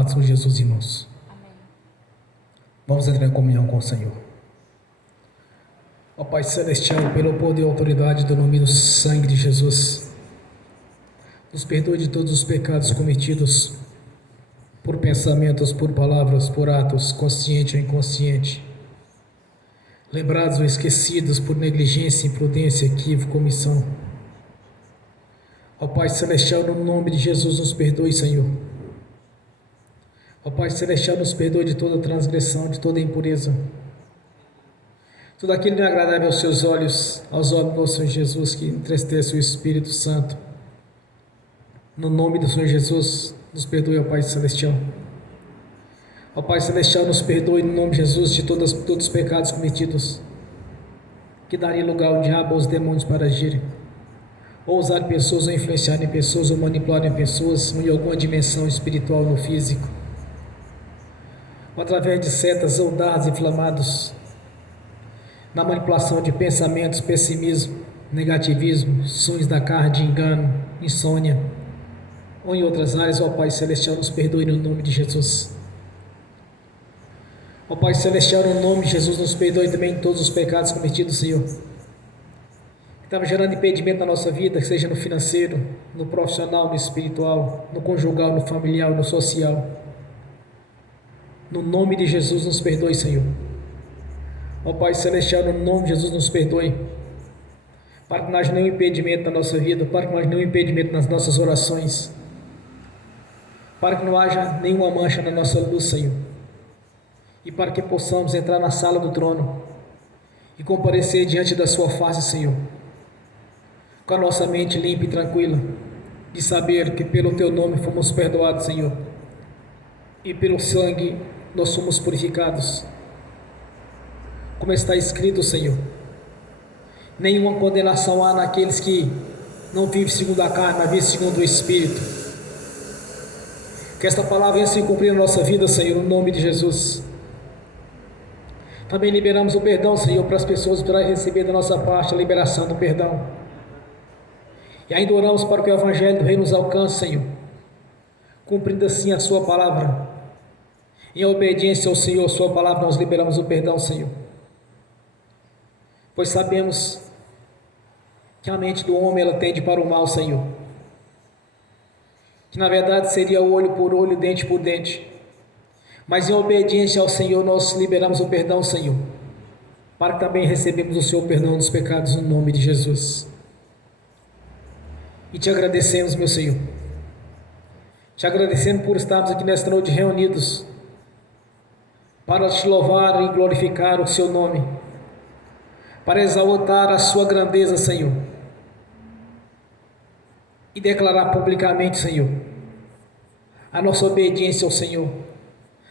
paz do Senhor Jesus, irmãos. Amém. Vamos entrar em comunhão com o Senhor. Ó Pai Celestial, pelo poder e autoridade do nome do sangue de Jesus, nos perdoe de todos os pecados cometidos por pensamentos, por palavras, por atos, consciente ou inconsciente, lembrados ou esquecidos por negligência, imprudência, equívoco, omissão. Ó Pai Celestial, no nome de Jesus, nos perdoe, Senhor. Ó Pai Celestial, nos perdoe de toda transgressão, de toda impureza, tudo aquilo que não é agradável aos seus olhos, aos olhos do Senhor Jesus, que entristece o Espírito Santo. No nome do Senhor Jesus, nos perdoe, ó Pai Celestial. Ó Pai Celestial, nos perdoe no nome de Jesus de todos os pecados cometidos, que daria lugar ao diabo, aos demônios para agirem, ou usar pessoas, ou influenciarem pessoas, ou manipularem pessoas em alguma dimensão espiritual no físico, ou através de setas ou dardos inflamados, na manipulação de pensamentos, pessimismo, negativismo, sonhos da carne, de engano, insônia, ou em outras áreas. Ó Pai Celestial, nos perdoe no nome de Jesus. Ó Pai Celestial, no nome de Jesus, nos perdoe também todos os pecados cometidos, Senhor, que estavam gerando impedimento na nossa vida, seja no financeiro, no profissional, no espiritual, no conjugal, no familiar, no social. No nome de Jesus, nos perdoe, Senhor. Ó Pai Celestial, no nome de Jesus, nos perdoe, para que não haja nenhum impedimento na nossa vida, para que não haja nenhum impedimento nas nossas orações, para que não haja nenhuma mancha na nossa luz, Senhor, e para que possamos entrar na sala do trono e comparecer diante da sua face, Senhor, com a nossa mente limpa e tranquila, de saber que pelo Teu nome fomos perdoados, Senhor, e pelo sangue nós somos purificados. Como está escrito, Senhor, nenhuma condenação há naqueles que não vivem segundo a carne, mas vivem segundo o Espírito. Que esta palavra venha se cumprir na nossa vida, Senhor, no nome de Jesus. Também liberamos o perdão, Senhor, para as pessoas para receber da nossa parte a liberação do perdão. E ainda oramos para que o Evangelho do Reino nos alcance, Senhor, cumprindo assim a Sua palavra. Em obediência ao Senhor, Sua palavra, nós liberamos o perdão, Senhor, pois sabemos que a mente do homem ela tende para o mal, Senhor, que na verdade seria olho por olho, dente por dente, mas em obediência ao Senhor nós liberamos o perdão, Senhor, para que também recebemos o Seu perdão dos pecados no nome de Jesus. E te agradecemos, meu Senhor, te agradecendo por estarmos aqui nesta noite reunidos para te louvar e glorificar o Seu nome, para exaltar a Sua grandeza, Senhor, e declarar publicamente, Senhor, a nossa obediência ao Senhor,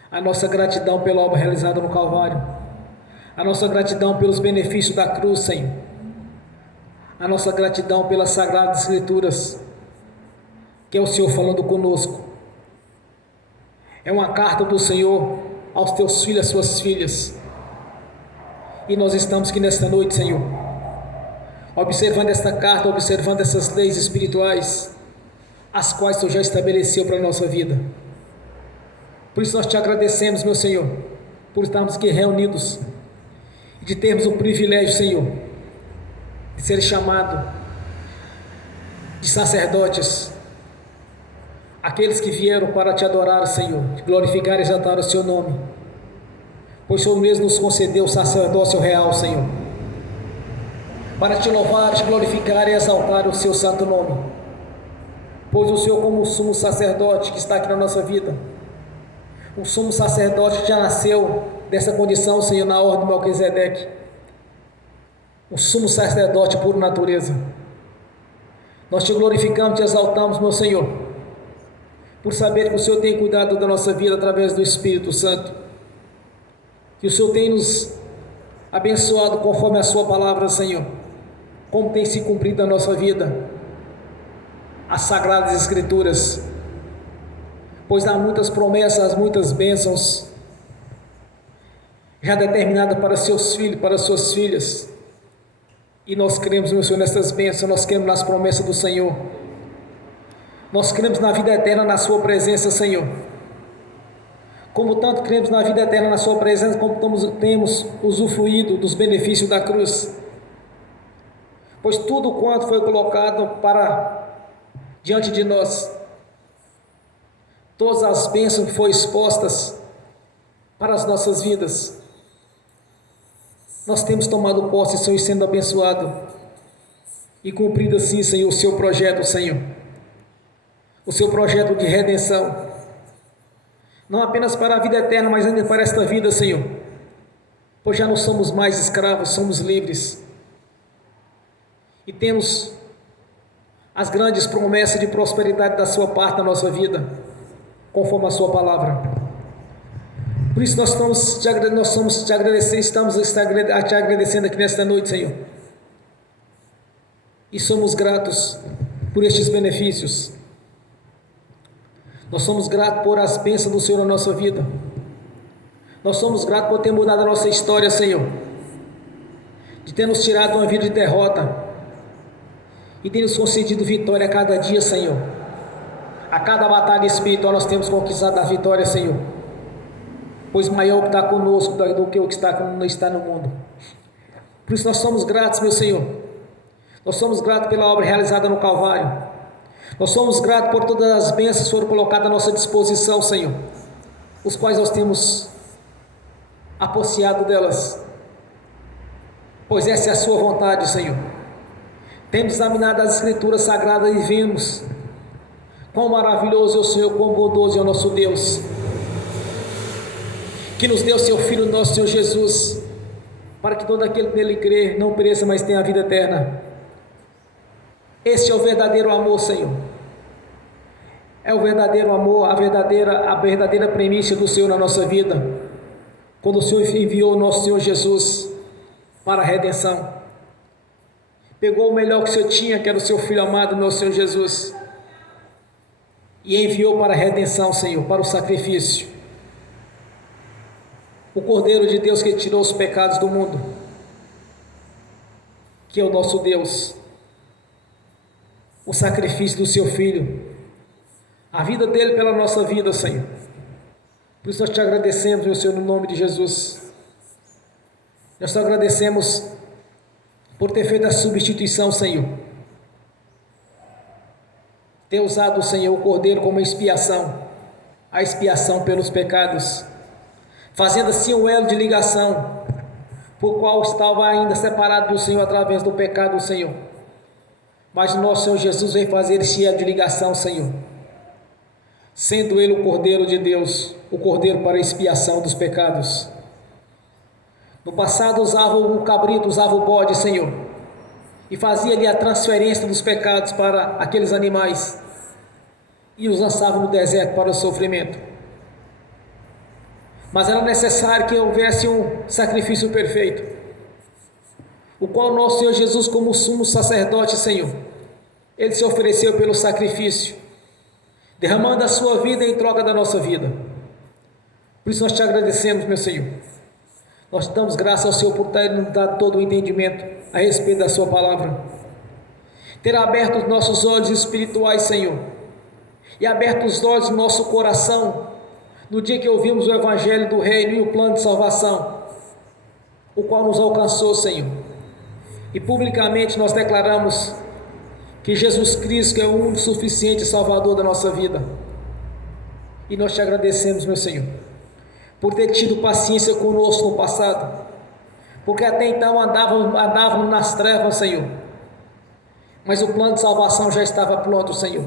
a nossa gratidão pela obra realizada no Calvário, a nossa gratidão pelos benefícios da cruz, Senhor, a nossa gratidão pelas Sagradas Escrituras, que é o Senhor falando conosco. É uma carta do Senhor aos Teus filhos, às Suas filhas. E nós estamos aqui nesta noite, Senhor, observando esta carta, observando essas leis espirituais, as quais o Senhor já estabeleceu para a nossa vida. Por isso nós te agradecemos, meu Senhor, por estarmos aqui reunidos e de termos o privilégio, Senhor, de ser chamado de sacerdotes, aqueles que vieram para te adorar, Senhor, de glorificar e exaltar o Seu nome, pois o Senhor mesmo nos concedeu o sacerdócio real, Senhor, para te louvar, te glorificar e exaltar o Seu santo nome, pois o Senhor, como o sumo sacerdote que está aqui na nossa vida, um sumo sacerdote que já nasceu dessa condição, Senhor, na ordem de Melquisedeque, um sumo sacerdote por natureza. Nós te glorificamos, te exaltamos, meu Senhor, por saber que o Senhor tem cuidado da nossa vida através do Espírito Santo, que o Senhor tem nos abençoado conforme a Sua palavra, Senhor, como tem se cumprido na nossa vida as Sagradas Escrituras, pois há muitas promessas, muitas bênçãos já determinadas para seus filhos, para suas filhas, e nós cremos, meu Senhor, nessas bênçãos, nós cremos nas promessas do Senhor, nós cremos na vida eterna, na Sua presença, Senhor, como tanto cremos na vida eterna, na sua presença, como temos usufruído dos benefícios da cruz. Pois tudo quanto foi colocado para diante de nós, todas as bênçãos que foram expostas para as nossas vidas, nós temos tomado posse, Senhor, sendo abençoado e cumprido assim, Senhor, o seu projeto, Senhor, o seu projeto de redenção, não apenas para a vida eterna, mas ainda para esta vida, Senhor, pois já não somos mais escravos, somos livres e temos as grandes promessas de prosperidade da sua parte na nossa vida, conforme a sua palavra. Por isso nós estamos te agradecendo, estamos te agradecendo aqui nesta noite, Senhor, e somos gratos por estes benefícios. Nós somos gratos por as bênçãos do Senhor na nossa vida. Nós somos gratos por ter mudado a nossa história, Senhor, de ter nos tirado uma vida de derrota e ter nos concedido vitória a cada dia, Senhor. A cada batalha espiritual nós temos conquistado a vitória, Senhor, pois maior o que está conosco do que o que está no mundo. Por isso nós somos gratos, meu Senhor. Nós somos gratos pela obra realizada no Calvário. Nós somos gratos por todas as bênçãos que foram colocadas à nossa disposição, Senhor, os quais nós temos apossado delas, pois essa é a sua vontade, Senhor. Temos examinado as Escrituras Sagradas e vimos quão maravilhoso é o Senhor, quão bondoso é o nosso Deus, que nos deu seu Filho, nosso Senhor Jesus, para que todo aquele que nele crê não pereça, mas tenha a vida eterna. Este é o verdadeiro amor, Senhor. É o verdadeiro amor, a verdadeira premissa do Senhor na nossa vida, quando o Senhor enviou o nosso Senhor Jesus para a redenção. Pegou o melhor que o Senhor tinha, que era o seu Filho amado, nosso Senhor Jesus, e enviou para a redenção, Senhor, para o sacrifício. O Cordeiro de Deus que tirou os pecados do mundo, que é o nosso Deus. O sacrifício do seu Filho, a vida dele pela nossa vida, Senhor. Por isso nós te agradecemos, meu Senhor, no nome de Jesus. Nós te agradecemos por ter feito a substituição, Senhor. Ter usado, Senhor, o Cordeiro como expiação, a expiação pelos pecados, fazendo assim um elo de ligação, por qual estava ainda separado do Senhor através do pecado do Senhor. Mas o nosso Senhor Jesus veio fazer esse elo de ligação, Senhor, sendo Ele o Cordeiro de Deus, o Cordeiro para a expiação dos pecados. No passado usava o cabrito, usava o bode, Senhor, e fazia ali a transferência dos pecados para aqueles animais, e os lançava no deserto para o sofrimento. Mas era necessário que houvesse um sacrifício perfeito, o qual nosso Senhor Jesus, como sumo sacerdote, Senhor, Ele se ofereceu pelo sacrifício, derramando a sua vida em troca da nossa vida. Por isso nós te agradecemos, meu Senhor. Nós damos graças ao Senhor por ter nos dado todo o entendimento a respeito da sua palavra, ter aberto os nossos olhos espirituais, Senhor, e aberto os olhos do nosso coração, no dia que ouvimos o Evangelho do Reino e o plano de salvação, o qual nos alcançou, Senhor. E publicamente nós declaramos que Jesus Cristo é o único suficiente Salvador da nossa vida. E nós te agradecemos, meu Senhor, por ter tido paciência conosco no passado, porque até então andávamos nas trevas, Senhor, mas o plano de salvação já estava pronto, Senhor.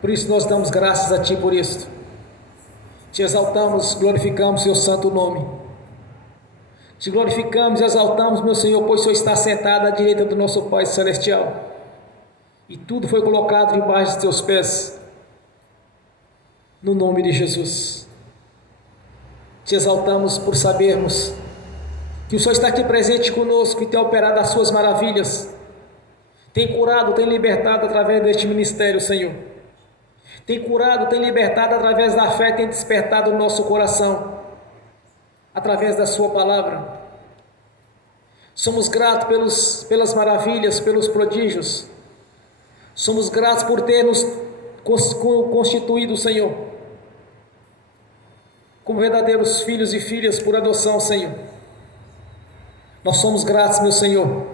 Por isso nós damos graças a Ti por isso. Te exaltamos, glorificamos Seu santo nome. Te glorificamos e exaltamos, meu Senhor, pois o Senhor está sentado à direita do nosso Pai Celestial, e tudo foi colocado debaixo dos Teus pés, no nome de Jesus. Te exaltamos por sabermos que o Senhor está aqui presente conosco e tem operado as Suas maravilhas, tem curado, tem libertado através deste ministério, Senhor. Tem curado, tem libertado através da fé, tem despertado o nosso coração, através da Sua palavra. Somos gratos pelas maravilhas, pelos prodígios. Somos gratos por ter nos constituído, Senhor, como verdadeiros filhos e filhas por adoção, Senhor. Nós somos gratos, meu Senhor,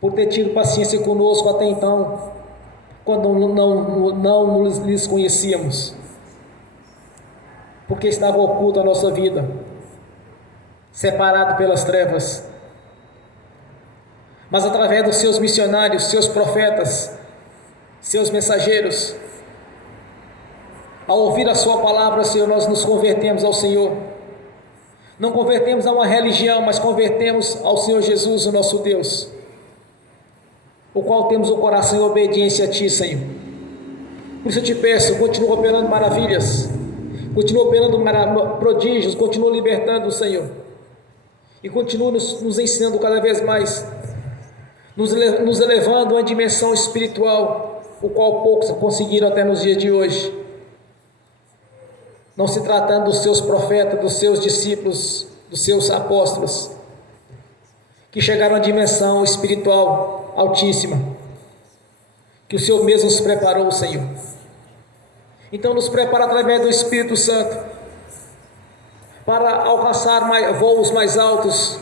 por ter tido paciência conosco até então, quando não lhes conhecíamos, porque estava oculto a nossa vida, separado pelas trevas. Mas através dos seus missionários, seus profetas, seus mensageiros, ao ouvir a sua palavra, Senhor, nós nos convertemos ao Senhor. Não convertemos a uma religião, mas convertemos ao Senhor Jesus, o nosso Deus, o qual temos o coração em obediência a Ti, Senhor. Por isso eu te peço, continua operando maravilhas, continua operando prodígios, continua libertando, Senhor, e continua nos ensinando cada vez mais, nos elevando a uma dimensão espiritual, o qual poucos conseguiram até nos dias de hoje. Não se tratando dos seus profetas, dos seus discípulos, dos seus apóstolos, que chegaram à dimensão espiritual altíssima, que o Senhor mesmo nos preparou, Senhor. Então nos prepara através do Espírito Santo, para alcançar voos mais altos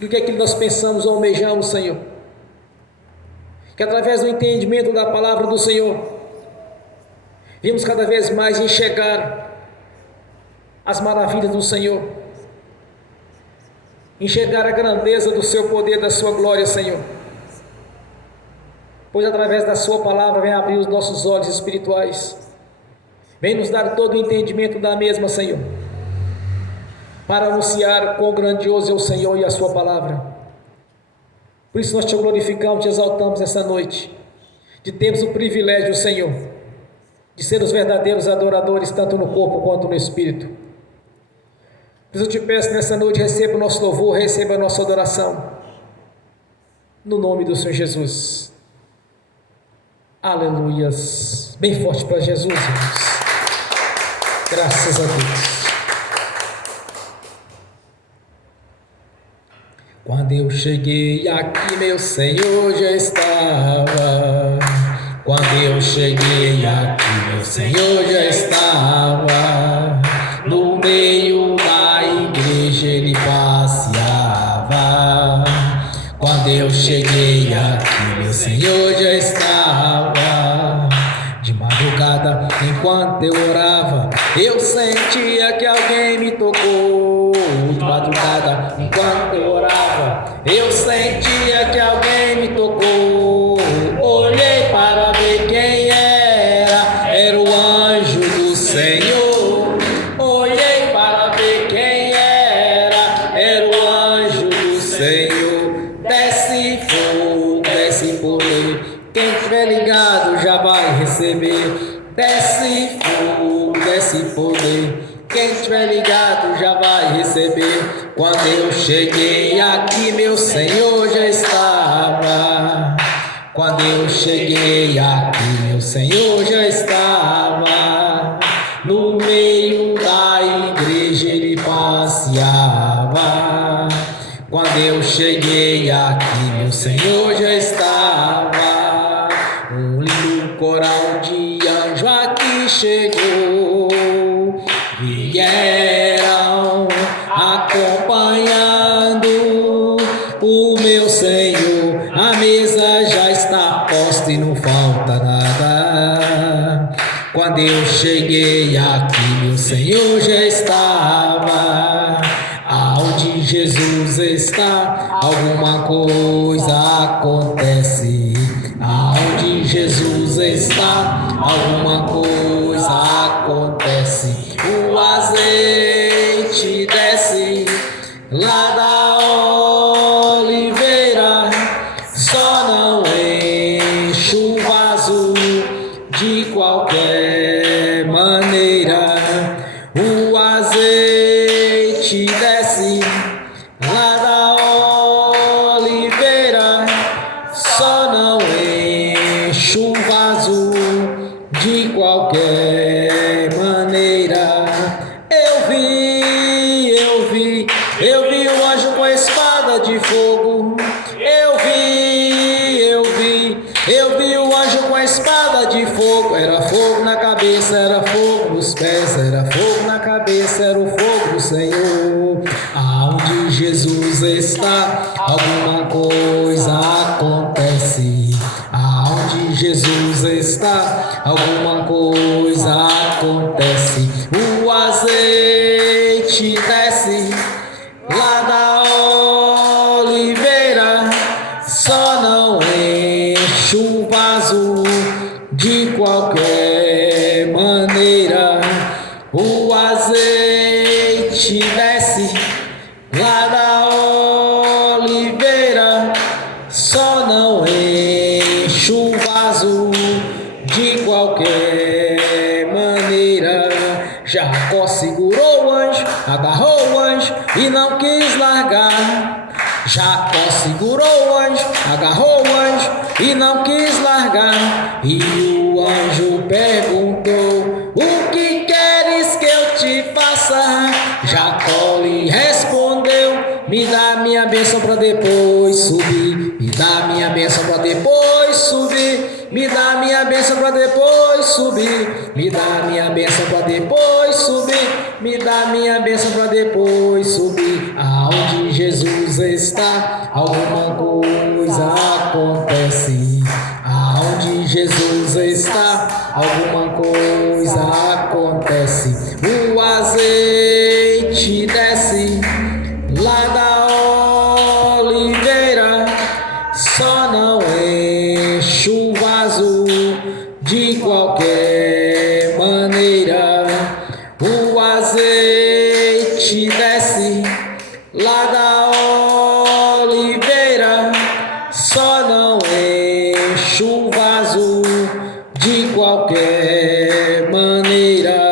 do que aquilo que nós pensamos ou almejamos, Senhor. Que através do entendimento da palavra do Senhor, vimos cada vez mais enxergar as maravilhas do Senhor, enxergar a grandeza do seu poder, da sua glória, Senhor, pois através da sua palavra vem abrir os nossos olhos espirituais, vem nos dar todo o entendimento da mesma, Senhor, para anunciar quão grandioso é o Senhor e a sua palavra. Por isso nós te glorificamos, te exaltamos essa noite, de termos o privilégio, Senhor, de ser os verdadeiros adoradores, tanto no corpo quanto no espírito. Por isso eu te peço nessa noite, receba o nosso louvor, receba a nossa adoração, no nome do Senhor Jesus. Aleluias. Bem forte para Jesus, irmãos. Graças a Deus. Quando eu cheguei aqui, meu Senhor já estava. Quando eu cheguei aqui, meu Senhor já estava. No meio da igreja ele passeava. Quando eu cheguei aqui, meu Senhor já estava. De madrugada, enquanto eu orava, eu sentia que alguém me tocou. De madrugada, enquanto eu orava, eu sentia que alguém me tocou. Olhei para ver quem era o anjo do Senhor. Olhei para ver quem era o anjo do Senhor. Desce fogo, desce poder, quem estiver ligado já vai receber. Desce fogo, desce poder, quem estiver ligado já vai receber. Quando eu cheguei aqui, meu Senhor já estava. Quando eu cheguei aqui, meu Senhor já estava. No meio da igreja ele passeava. Quando eu cheguei aqui, meu Senhor já estava. Um lindo coral de anjo aqui chegou. Vieram acompanhando o meu Senhor. A mesa já está posta e não falta nada. Quando eu cheguei aqui, meu Senhor já estava. Aonde Jesus está, alguma coisa acontece. Aonde Jesus está, alguma coisa acontece. O azeite desce lá da oliveira, só não enche o vaso de qualquer maneira. O azeite desce lá da oliveira, só não enche o vaso de qualquer maneira. Eu vi o anjo com a espada de fogo. Eu vi o anjo com a espada de fogo. Era fogo na cabeça, era fogo nos pés, era fogo na cabeça. alguma coisa acontece. O azeite desce lá da oliveira, só não enche o vaso de qualquer maneira. O azeite desce lá da oliveira, só não enche o vaso de qualquer maneira. Jacó segurou o anjo, agarrou o anjo e não quis largar. Jacó segurou o anjo, agarrou o anjo e não quis largar. E o anjo perguntou: o que queres que eu te faça? Jacó lhe respondeu: me dá minha bênção para depois subir. Me dá minha bênção para depois subir. Me dá minha bênção para depois subir. Me dá minha bênção para depois subir. Me dá minha bênção para depois subir. Aonde Jesus está, alguma coisa acontece. Aonde Jesus está, alguma coisa acontece. O azeite desce lá da oliveira, só não enche o vaso de qualquer maneira. O azeite desce lá da oliveira, só não enche o vaso de qualquer maneira.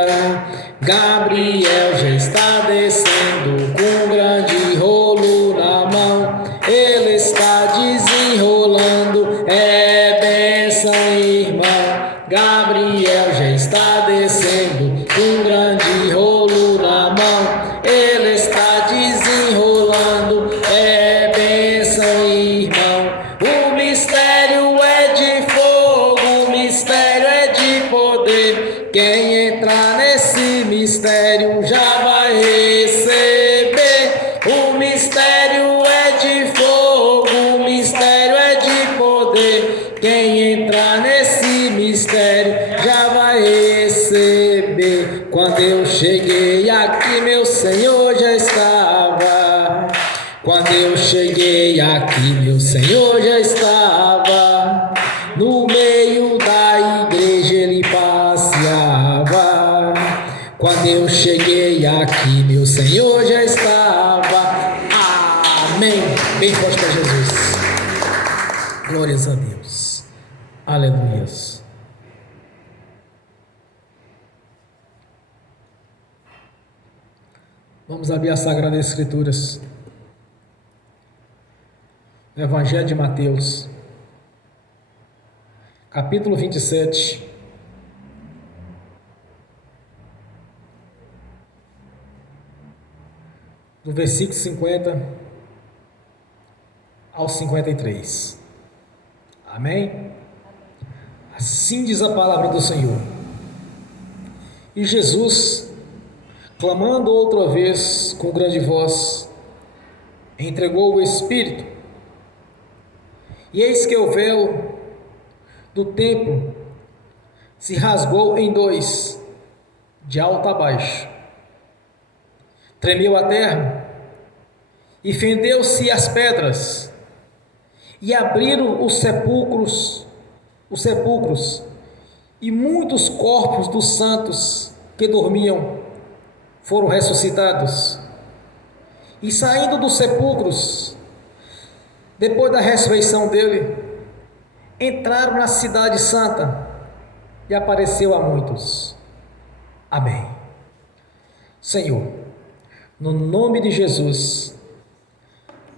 Gabriel já está descendo com um grande rolo na mão. Ele está desenrolando, é bênção, irmão. Gabriel já está descendo com um grande rolo na mão. Ele está desenrolando, é bênção, irmão. O mistério é de fogo, o mistério é de poder. Quem entrar nesse mistério já vai receber. O mistério é de fogo, o mistério é de poder. Quem entrar nesse mistério já vai receber. Quando eu cheguei aqui, meu Senhor já estava. Quando eu cheguei aqui, meu Senhor já estava. No meio da igreja ele passeava. Quando eu cheguei aqui, meu Senhor já estava. Amém. Bem forte para Jesus. Glórias a Deus. Aleluias. Vamos abrir as Sagradas Escrituras. Evangelho de Mateus, capítulo 27, do versículo 50 ao 53. Amém? Assim diz a palavra do Senhor. E Jesus, clamando outra vez com grande voz, entregou o Espírito. E eis que o véu do templo se rasgou em dois, de alto a baixo. Tremeu a terra, e fendeu-se as pedras, e abriram os sepulcros, e muitos corpos dos santos que dormiam foram ressuscitados. E saindo dos sepulcros, depois da ressurreição dele, entraram na cidade santa e apareceu a muitos. Amém. Senhor, no nome de Jesus,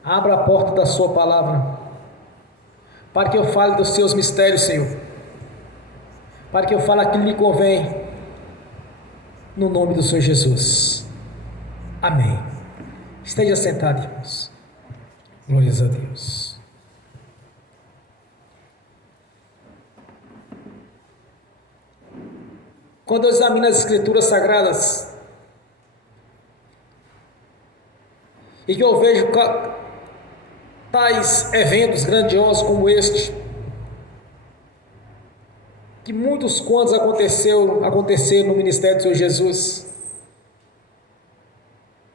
abra a porta da sua palavra, para que eu fale dos seus mistérios, Senhor, para que eu fale aquilo que lhe convém, no nome do Senhor Jesus. Amém. Esteja sentado, irmãos. Glórias a Deus. Quando eu examino as Escrituras Sagradas e que eu vejo tais eventos grandiosos como este, que muitos contos aconteceram no ministério do Senhor Jesus,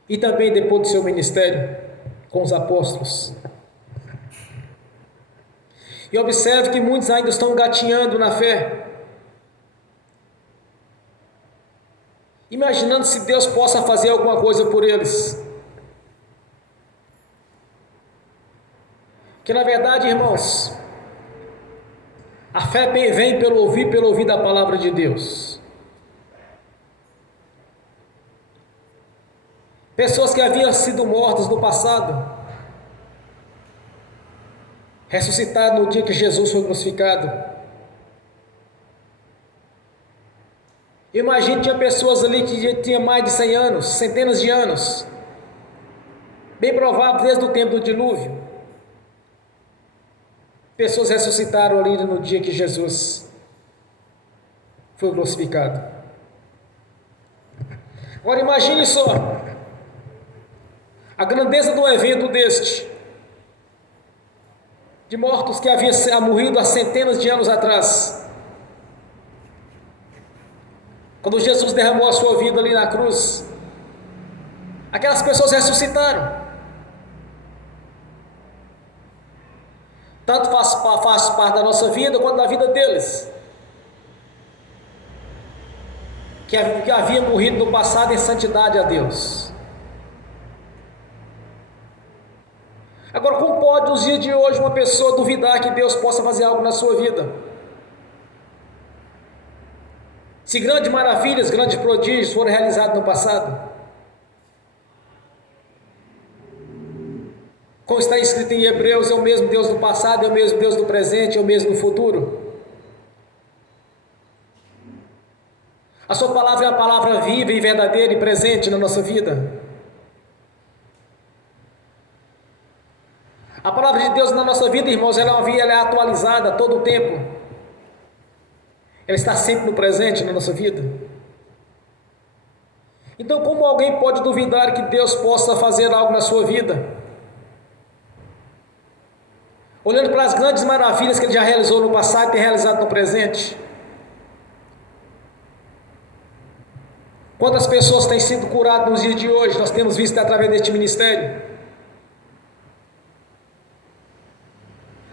e também depois do seu ministério com os apóstolos. E observe que muitos ainda estão gatinhando na fé, imaginando se Deus possa fazer alguma coisa por eles. Que na verdade, irmãos, a fé vem pelo ouvir da palavra de Deus. Pessoas que haviam sido mortas no passado, ressuscitaram no dia que Jesus foi crucificado. Imagine, tinha pessoas ali que tinham mais de 100 anos, centenas de anos, bem provável desde o tempo do dilúvio. Pessoas ressuscitaram ali no dia que Jesus foi crucificado. Agora imagine só a grandeza de um evento deste, de mortos que haviam morrido há centenas de anos atrás. Quando Jesus derramou a sua vida ali na cruz, aquelas pessoas ressuscitaram. Tanto faz parte da nossa vida quanto da vida deles, que haviam morrido no passado em santidade a Deus. Agora, como pode nos dias de hoje uma pessoa duvidar que Deus possa fazer algo na sua vida? Se grandes maravilhas, grandes prodígios foram realizados no passado, como está escrito em Hebreus, é o mesmo Deus do passado, é o mesmo Deus do presente, é o mesmo do futuro. A sua palavra é a palavra viva e verdadeira e presente na nossa vida. A palavra de Deus na nossa vida, irmãos, ela é atualizada a todo o tempo. Ela está sempre no presente na nossa vida. Então, como alguém pode duvidar que Deus possa fazer algo na sua vida? Olhando para as grandes maravilhas que Ele já realizou no passado e tem realizado no presente. Quantas pessoas têm sido curadas nos dias de hoje, nós temos visto através deste ministério.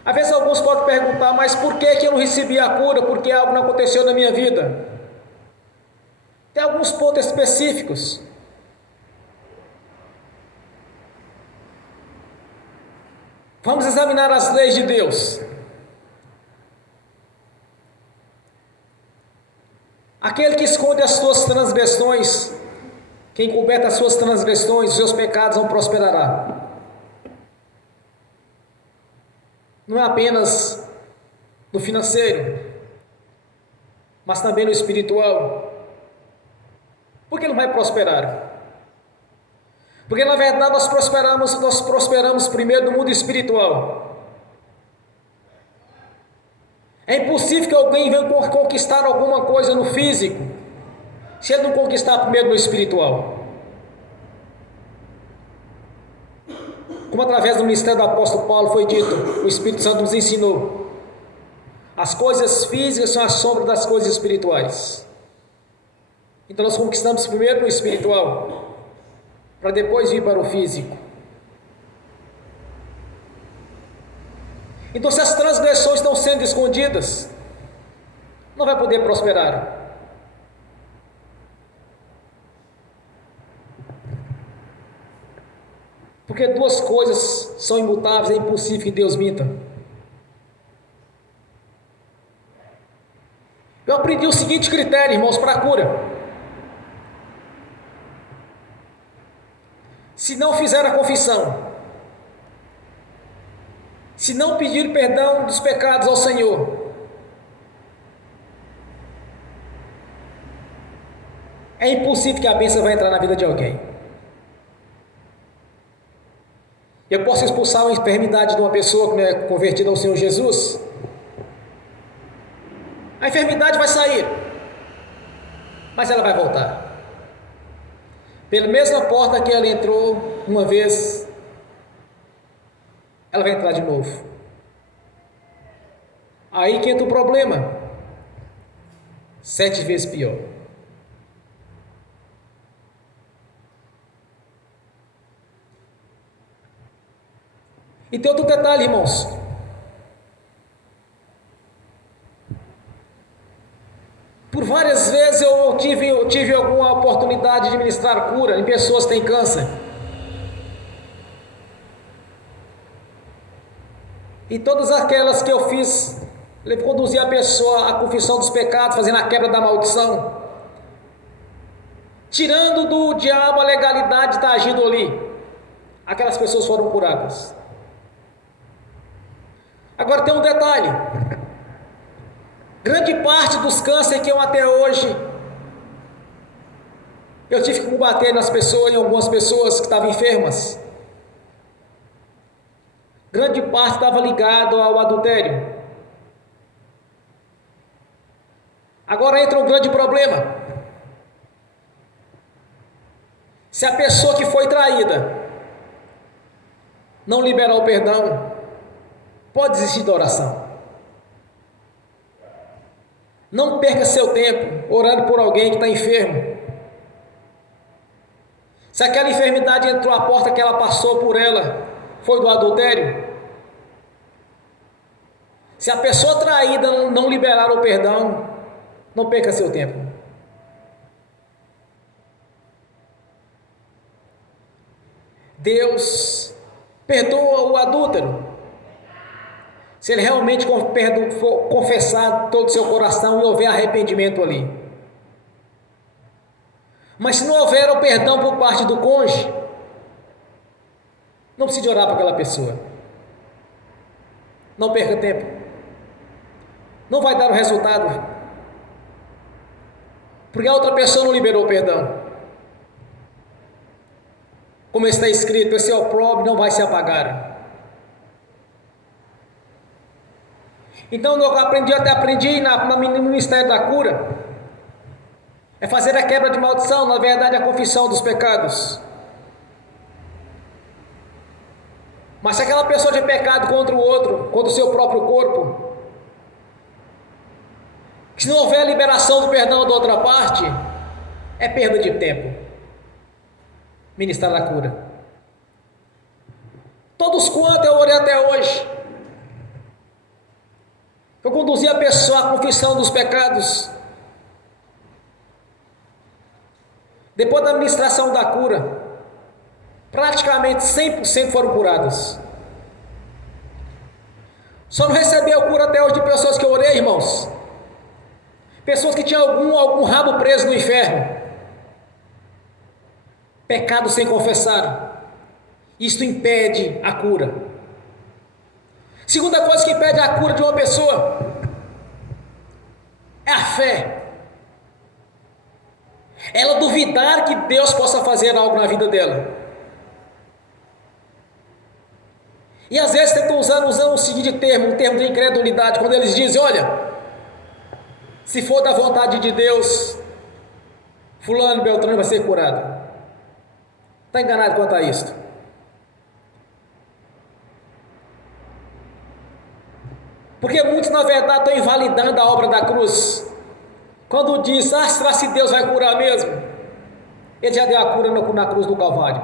Às vezes alguns podem perguntar, mas por que eu não recebi a cura? Por que algo não aconteceu na minha vida? Tem alguns pontos específicos. Vamos examinar as leis de Deus. Aquele que esconde as suas transgressões, quem encoberta as suas transgressões, os seus pecados não prosperará. Não é apenas no financeiro, mas também no espiritual. Por que não vai prosperar? Porque na verdade nós prosperamos primeiro no mundo espiritual. É impossível que alguém venha conquistar alguma coisa no físico, se ele não conquistar primeiro no espiritual. Como através do ministério do apóstolo Paulo foi dito, o Espírito Santo nos ensinou. As coisas físicas são a sombra das coisas espirituais. Então nós conquistamos primeiro no espiritual, para depois vir para o físico. Então, se as transgressões estão sendo escondidas, não vai poder prosperar. Porque duas coisas são imutáveis, é impossível que Deus minta. Eu aprendi o seguinte critério, irmãos, para a cura. Se não fizer a confissão, se não pedir perdão dos pecados ao Senhor, é impossível que a bênção vai entrar na vida de alguém. Eu posso expulsar uma enfermidade de uma pessoa que não é convertida ao Senhor Jesus, a enfermidade vai sair, mas ela vai voltar. Pela mesma porta que ela entrou uma vez, ela vai entrar de novo. Aí que entra o problema. 7 vezes pior. E tem outro detalhe, irmãos. Por várias vezes eu tive alguma oportunidade de ministrar cura em pessoas que têm câncer. E todas aquelas que eu fiz, conduzi a pessoa à confissão dos pecados, fazendo a quebra da maldição, tirando do diabo a legalidade de estar agindo ali. Aquelas pessoas foram curadas. Agora tem um detalhe. Grande parte dos cânceres que eu até hoje eu tive que combater nas pessoas, em algumas pessoas que estavam enfermas. Grande parte estava ligado ao adultério. Agora entra um grande problema. Se a pessoa que foi traída não liberar o perdão, pode desistir da oração. Não perca seu tempo orando por alguém que está enfermo. Se aquela enfermidade entrou, a porta que ela passou por ela foi do adultério. Se a pessoa traída não liberar o perdão, não perca seu tempo. Deus perdoa o adúltero se ele realmente for confessar todo o seu coração e houver arrependimento ali. Mas se não houver o perdão por parte do cônjuge, não precise orar para aquela pessoa. Não perca tempo. Não vai dar o resultado, porque a outra pessoa não liberou o perdão. Como está escrito, esse opróbrio não vai se apagar. Então eu aprendi no ministério da cura, é fazer a quebra de maldição, na verdade a confissão dos pecados. Mas se aquela pessoa tem pecado contra o outro, contra o seu próprio corpo, se não houver a liberação do perdão da outra parte, é perda de tempo ministrar a cura. Todos quantos eu orei até hoje, eu conduzi a pessoa à confissão dos pecados. Depois da ministração da cura, praticamente 100% foram curadas. Só não recebeu cura até hoje de pessoas que eu orei, irmãos. Pessoas que tinham algum rabo preso no inferno. Pecado sem confessar. Isto impede a cura. Segunda coisa que impede a cura de uma pessoa é a fé. Ela duvidar que Deus possa fazer algo na vida dela. E às vezes tentam usar o seguinte termo, um termo de incredulidade, quando eles dizem, olha, se for da vontade de Deus, fulano, beltrano vai ser curado. Está enganado quanto a isso? Porque muitos na verdade estão invalidando a obra da cruz. Quando diz, será se Deus vai curar mesmo? Ele já deu a cura na cruz do Calvário.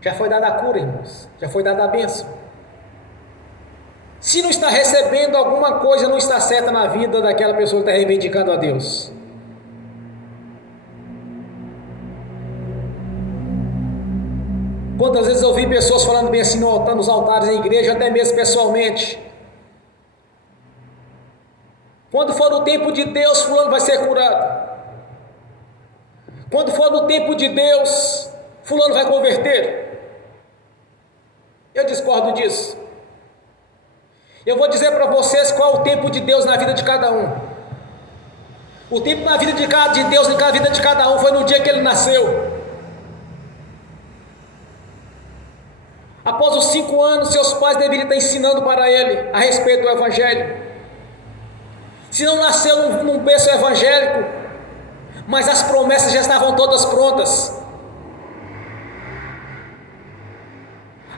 Já foi dada a cura, irmãos. Já foi dada a bênção. Se não está recebendo alguma coisa, não está certa na vida daquela pessoa que está reivindicando a Deus. Quantas vezes eu ouvi pessoas falando bem assim nos altares da igreja, até mesmo pessoalmente. Quando for no tempo de Deus, fulano vai ser curado. Quando for no tempo de Deus, fulano vai converter. Eu discordo disso. Eu vou dizer para vocês qual é o tempo de Deus na vida de cada um. O tempo na vida de Deus na vida de cada um foi no dia que ele nasceu. Após os 5 anos, seus pais deveriam estar ensinando para ele a respeito do Evangelho. Se não nasceu num berço evangélico, mas as promessas já estavam todas prontas.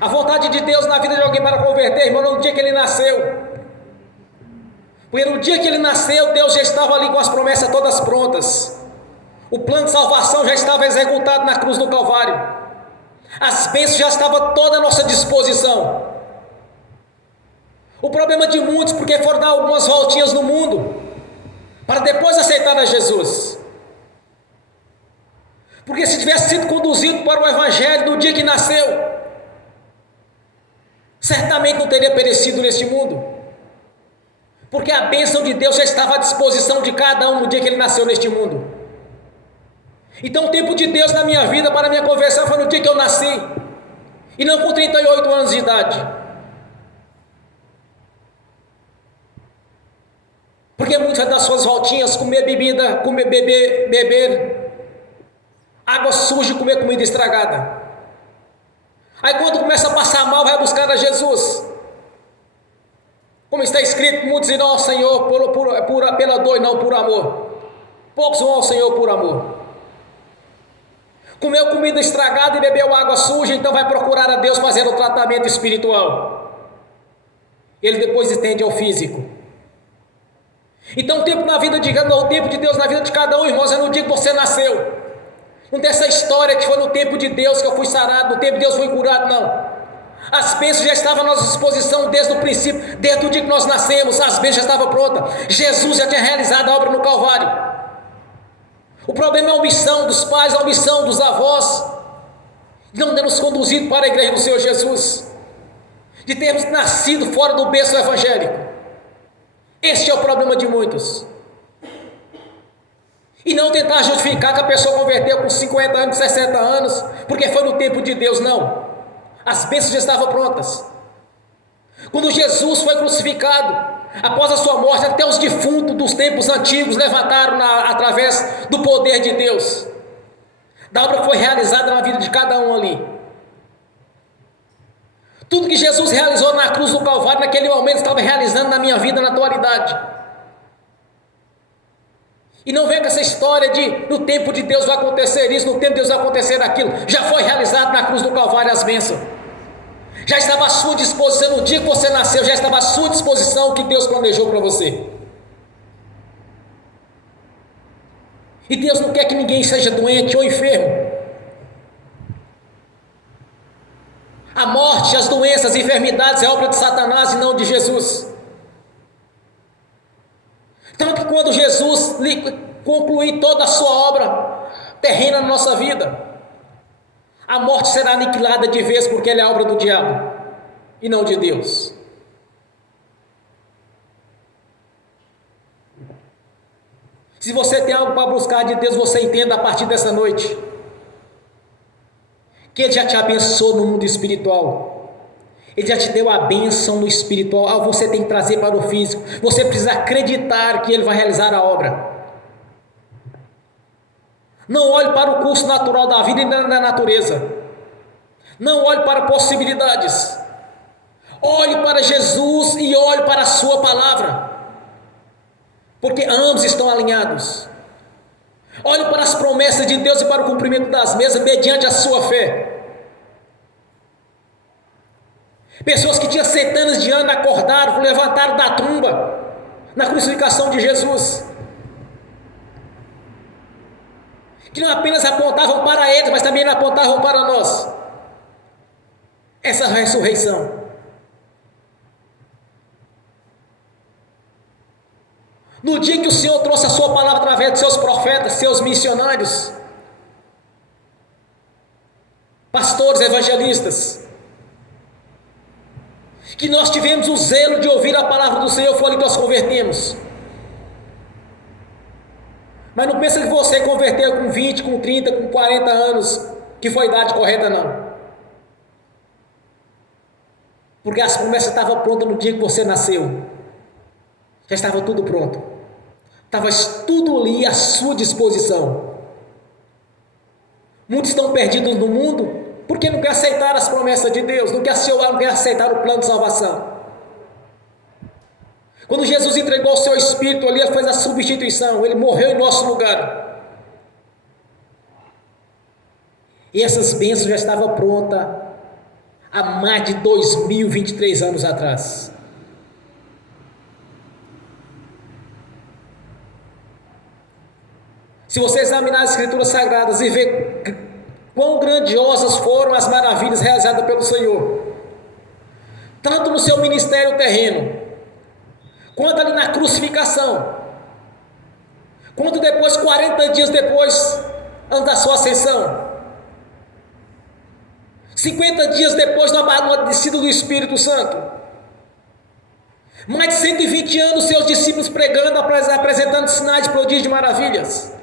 A vontade de Deus na vida de alguém para converter, irmão, no dia que ele nasceu. Porque no dia que ele nasceu, Deus já estava ali com as promessas todas prontas. O plano de salvação já estava executado na cruz do Calvário. As bênçãos já estavam toda à nossa disposição. O problema de muitos, porque foram dar algumas voltinhas no mundo, para depois aceitar a Jesus. Porque se tivesse sido conduzido para o Evangelho no dia que nasceu, certamente não teria perecido neste mundo. Porque a bênção de Deus já estava à disposição de cada um no dia que ele nasceu neste mundo. Então o tempo de Deus na minha vida, para a minha conversão, foi no dia que eu nasci, e não com 38 anos de idade. Porque muitas das suas voltinhas, comer bebida, beber água suja e comer comida estragada. Aí quando começa a passar mal, vai buscar a Jesus. Como está escrito, muitos irão ao Senhor pela dor e não por amor. Poucos vão ao Senhor por amor. Comeu comida estragada e bebeu água suja, então vai procurar a Deus fazer o tratamento espiritual. Ele depois estende ao físico. Então o tempo de Deus na vida de cada um, irmãos, é no dia que você nasceu. Não tem essa história que foi no tempo de Deus que eu fui sarado, no tempo de Deus fui curado, não. As bênçãos já estavam à nossa disposição desde o princípio, desde o dia que nós nascemos, as bênçãos já estavam prontas. Jesus já tinha realizado a obra no Calvário. O problema é a omissão dos pais, a omissão dos avós, de não termos conduzido para a igreja do Senhor Jesus, de termos nascido fora do berço evangélico. Este é o problema de muitos. E não tentar justificar que a pessoa converteu com 50 anos, 60 anos, porque foi no tempo de Deus, não. As bênçãos já estavam prontas. Quando Jesus foi crucificado, após a sua morte, até os defuntos dos tempos antigos levantaram através do poder de Deus, da obra que foi realizada na vida de cada um ali. Tudo que Jesus realizou na cruz do Calvário, naquele momento, estava realizando na minha vida na atualidade. E não vem com essa história de no tempo de Deus vai acontecer isso, no tempo de Deus vai acontecer aquilo. Já foi realizado na cruz do Calvário as bênçãos. Já estava à sua disposição, no dia que você nasceu, já estava à sua disposição o que Deus planejou para você. E Deus não quer que ninguém seja doente ou enfermo. A morte, as doenças, as enfermidades é obra de Satanás e não de Jesus. Tanto que quando Jesus concluir toda a sua obra terrena na nossa vida, a morte será aniquilada de vez, porque ela é obra do diabo e não de Deus. Se você tem algo para buscar de Deus, você entenda a partir dessa noite que Ele já te abençoou no mundo espiritual. Ele já te deu a bênção no espiritual. Você tem que trazer para o físico. Você precisa acreditar que Ele vai realizar a obra. Não olhe para o curso natural da vida e da natureza. Não olhe para possibilidades. Olhe para Jesus e olhe para a sua palavra, porque ambos estão alinhados. Olhe para as promessas de Deus e para o cumprimento das mesmas mediante a sua fé. Pessoas que tinham centenas de anos acordaram, levantaram da tumba na crucificação de Jesus, que não apenas apontavam para eles, mas também apontavam para nós essa ressurreição. No dia que o Senhor trouxe a sua palavra através de seus profetas, seus missionários, pastores, evangelistas, que nós tivemos o zelo de ouvir a palavra do Senhor, foi ali que nós convertemos. Mas não pensa que você converteu com 20, com 30, com 40 anos, que foi a idade correta, não. Porque as promessas estavam prontas no dia que você nasceu. Já estava tudo pronto. Estava tudo ali à sua disposição. Muitos estão perdidos no mundo porque não quer aceitar as promessas de Deus, não quer aceitar o plano de salvação. Quando Jesus entregou o seu Espírito ali, Ele fez a substituição, Ele morreu em nosso lugar. E essas bênçãos já estavam prontas há mais de 2023 anos atrás. Se você examinar as Escrituras Sagradas e ver quão grandiosas foram as maravilhas realizadas pelo Senhor, tanto no seu ministério terreno, quanto ali na crucificação, quanto depois, 40 dias depois, antes da sua ascensão, 50 dias depois da descida do Espírito Santo, mais de 120 anos seus discípulos pregando, apresentando sinais, prodígios e maravilhas.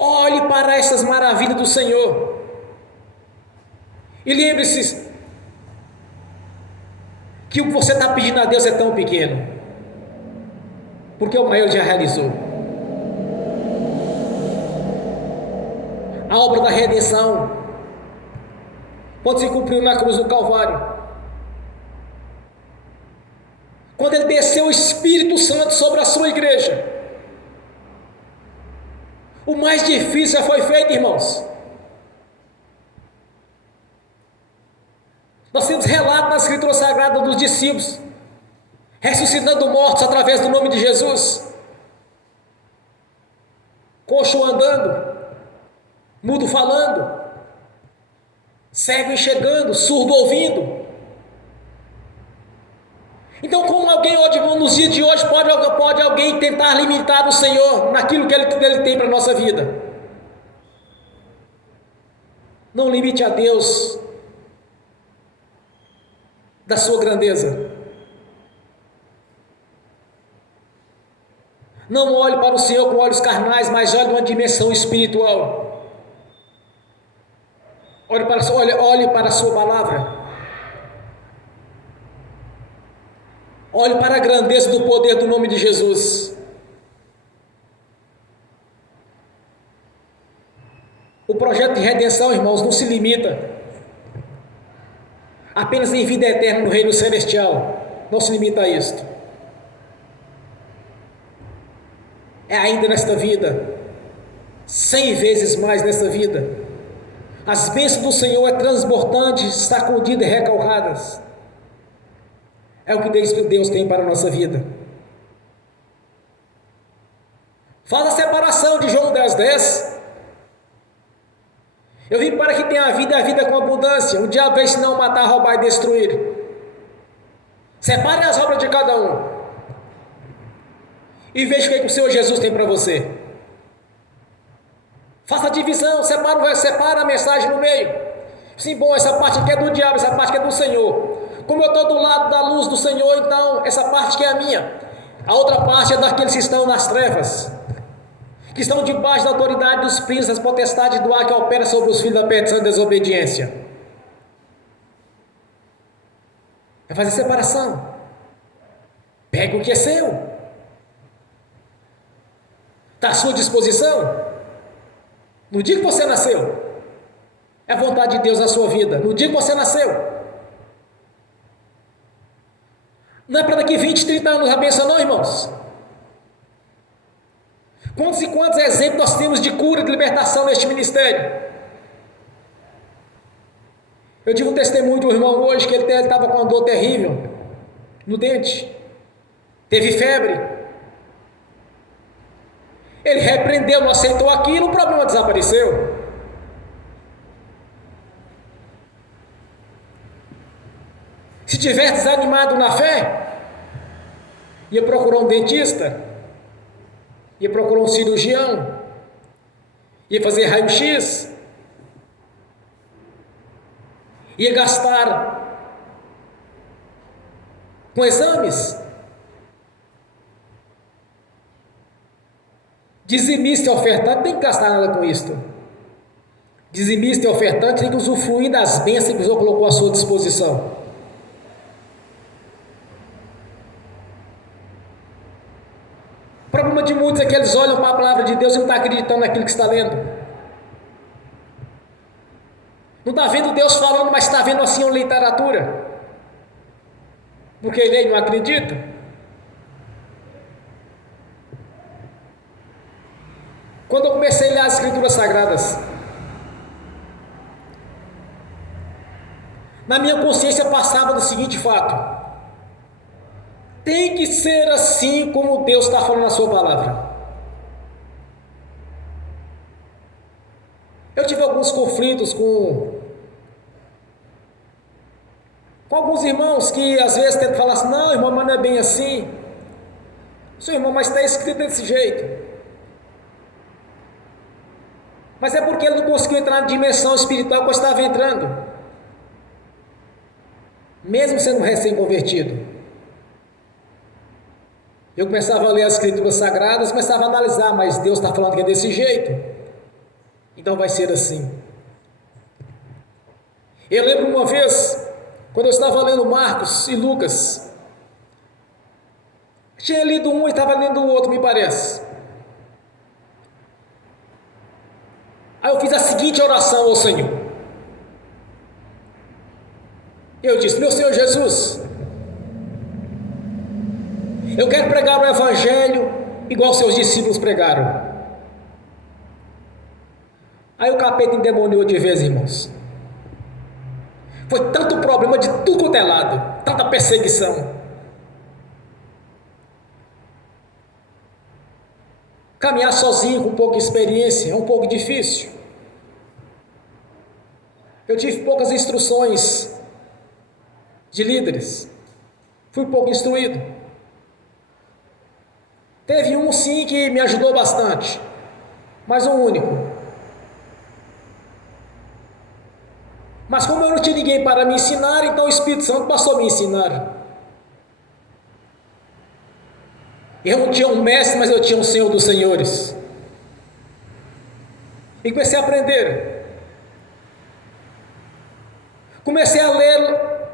Olhe para essas maravilhas do Senhor e lembre-se que o que você está pedindo a Deus é tão pequeno, porque o maior já realizou. A obra da redenção, quando se cumpriu na cruz do Calvário, quando ele desceu o Espírito Santo sobre a sua igreja, o mais difícil já foi feito, irmãos. Nós temos relato na Escritura Sagrada dos discípulos ressuscitando mortos através do nome de Jesus, coxo andando, mudo falando, cego enxergando, surdo ouvindo. Então, como alguém nos dias de hoje pode alguém tentar limitar o Senhor naquilo que Ele tem para a nossa vida? Não limite a Deus da sua grandeza. Não olhe para o Senhor com olhos carnais, mas olhe numa dimensão espiritual. Olhe para a sua palavra. Olhe para a grandeza do poder do nome de Jesus. O projeto de redenção, irmãos, não se limita apenas em vida eterna no reino celestial. Não se limita a isto. É ainda nesta vida, 100 vezes mais nesta vida. As bênçãos do Senhor é transbordantes, sacudidas e recalcadas. É o que Deus tem para a nossa vida. Faz a separação de João 10:10. Eu vim para que tenha a vida com abundância. O diabo veio senão matar, roubar e destruir. Separe as obras de cada um e veja o que o Senhor Jesus tem para você. Faça a divisão, separa a mensagem no meio. Sim, bom, essa parte aqui é do diabo, essa parte aqui é do Senhor. Como eu estou do lado da luz do Senhor, então essa parte que é a minha. A outra parte é daqueles que estão nas trevas, que estão debaixo da autoridade dos príncipes, das potestades do ar que opera sobre os filhos da perdição e desobediência. É fazer separação. Pega o que é seu. Está à sua disposição. No dia que você nasceu, é a vontade de Deus na sua vida. No dia que você nasceu. Não é para daqui 20, 30 anos a bênção não, irmãos. Quantos e quantos exemplos nós temos de cura, de libertação neste ministério? Eu tive um testemunho de um irmão hoje que ele estava com uma dor terrível no dente. Teve febre. Ele repreendeu, não aceitou aquilo, o problema desapareceu. Se tiver desanimado na fé, ia procurar um dentista, ia procurar um cirurgião, ia fazer raio-x, ia gastar com exames. Dizimista e ofertante não tem que gastar nada com isto. Dizimista e ofertante tem que usufruir das bênçãos que o Senhor colocou à sua disposição. O problema de muitos é que eles olham para a palavra de Deus e não estão acreditando naquilo que está lendo. Não está vendo Deus falando, mas está vendo assim uma literatura. Porque ele não acredita. Quando eu comecei a ler as Escrituras Sagradas, na minha consciência passava do seguinte fato: Tem que ser assim como Deus está falando na sua palavra. Eu tive alguns conflitos com alguns irmãos que às vezes tentam falar assim, não, irmão, mas não é bem assim. Seu irmão, mas está escrito desse jeito. Mas é porque ele não conseguiu entrar na dimensão espiritual que eu estava entrando. Mesmo sendo recém-convertido. Eu começava a ler as escrituras sagradas, começava a analisar, mas Deus está falando que é desse jeito. Então vai ser assim. Eu lembro uma vez, quando eu estava lendo Marcos e Lucas, tinha lido um e estava lendo o outro, me parece. Aí eu fiz a seguinte oração ao Senhor. Eu disse, meu Senhor Jesus, eu quero pregar o Evangelho igual seus discípulos pregaram. Aí o capeta endemoniou de vez, irmãos. Foi tanto problema de tudo quanto é lado, tanta perseguição. Caminhar sozinho com pouca experiência é um pouco difícil. Eu tive poucas instruções de líderes. Fui pouco instruído. Teve um sim que me ajudou bastante, mas um único. Mas como eu não tinha ninguém para me ensinar, então o Espírito Santo passou a me ensinar. Eu não tinha um mestre, mas eu tinha um Senhor dos Senhores. E comecei a aprender. Comecei a ler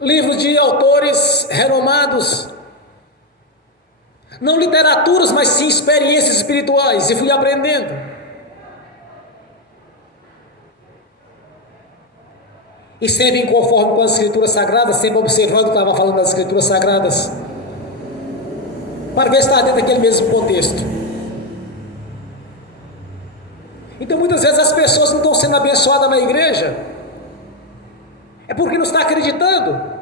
livros de autores renomados. Não literaturas, mas sim experiências espirituais. E fui aprendendo. E sempre em conforme com as Escrituras Sagradas, sempre observando o que estava falando das Escrituras Sagradas. Para ver se está dentro daquele mesmo contexto. Então muitas vezes as pessoas não estão sendo abençoadas na igreja, é porque não está acreditando.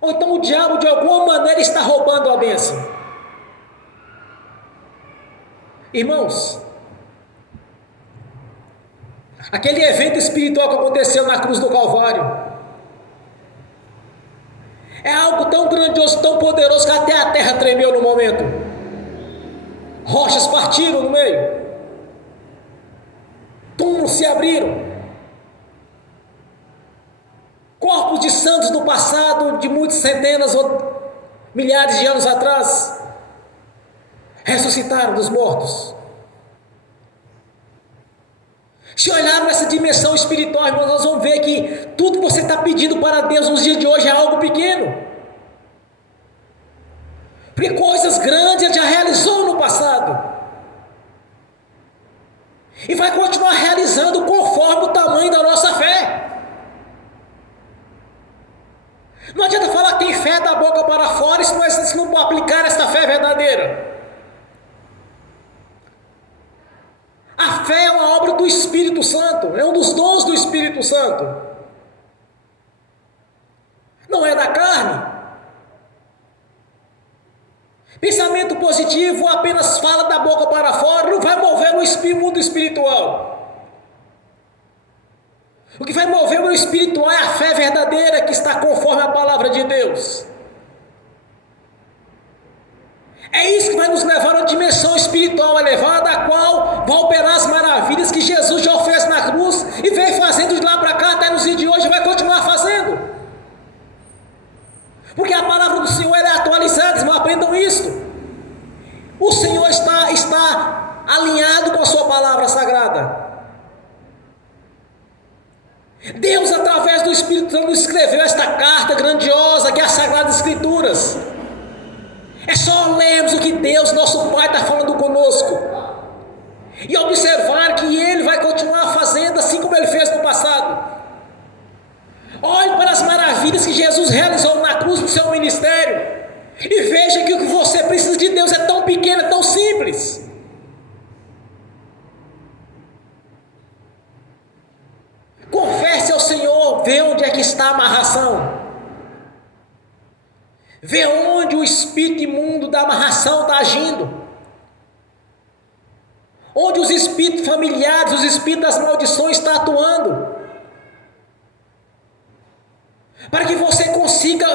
Ou então o diabo de alguma maneira está roubando a bênção. Irmãos, aquele evento espiritual que aconteceu na cruz do Calvário é algo tão grandioso, tão poderoso, que até a terra tremeu no momento. Rochas partiram no meio, túmulos se abriram, corpos de santos do passado, de muitas centenas ou milhares de anos atrás, ressuscitaram dos mortos. Se olharmos nessa dimensão espiritual, irmãos, nós vamos ver que tudo que você está pedindo para Deus nos dias de hoje é algo pequeno. Porque coisas grandes Ele já realizou no passado. E vai continuar realizando conforme o tamanho da nossa fé. Não adianta falar que tem fé da boca para fora se não aplicar essa fé verdadeira. A fé é uma obra do Espírito Santo, é um dos dons do Espírito Santo. Não é da carne. Pensamento positivo apenas fala da boca para fora, não vai mover no mundo espiritual. O que vai mover o espiritual é a fé verdadeira que está conforme a palavra de Deus. É isso que vai nos levar a uma dimensão espiritual elevada, a qual vai operar as maravilhas que Jesus já fez na cruz e veio fazendo de lá para cá até nos dias de hoje e vai continuar fazendo. Porque a palavra do Senhor é atualizada, irmãos, aprendam isso. O Senhor está alinhado com a sua palavra sagrada. Deus, através do Espírito Santo, nos escreveu esta carta grandiosa que é as Sagradas Escrituras. É só lermos o que Deus, nosso Pai, está falando conosco e observar que Ele vai continuar fazendo assim como Ele fez no passado. Olhe para as maravilhas que Jesus realizou na cruz do seu ministério e veja que o que você precisa de Deus é tão pequeno, é tão simples. Confesse ao Senhor, vê onde é que está a amarração. Vê onde o espírito imundo da amarração está agindo. Onde os espíritos familiares, os espíritos das maldições estão atuando. Para que você consiga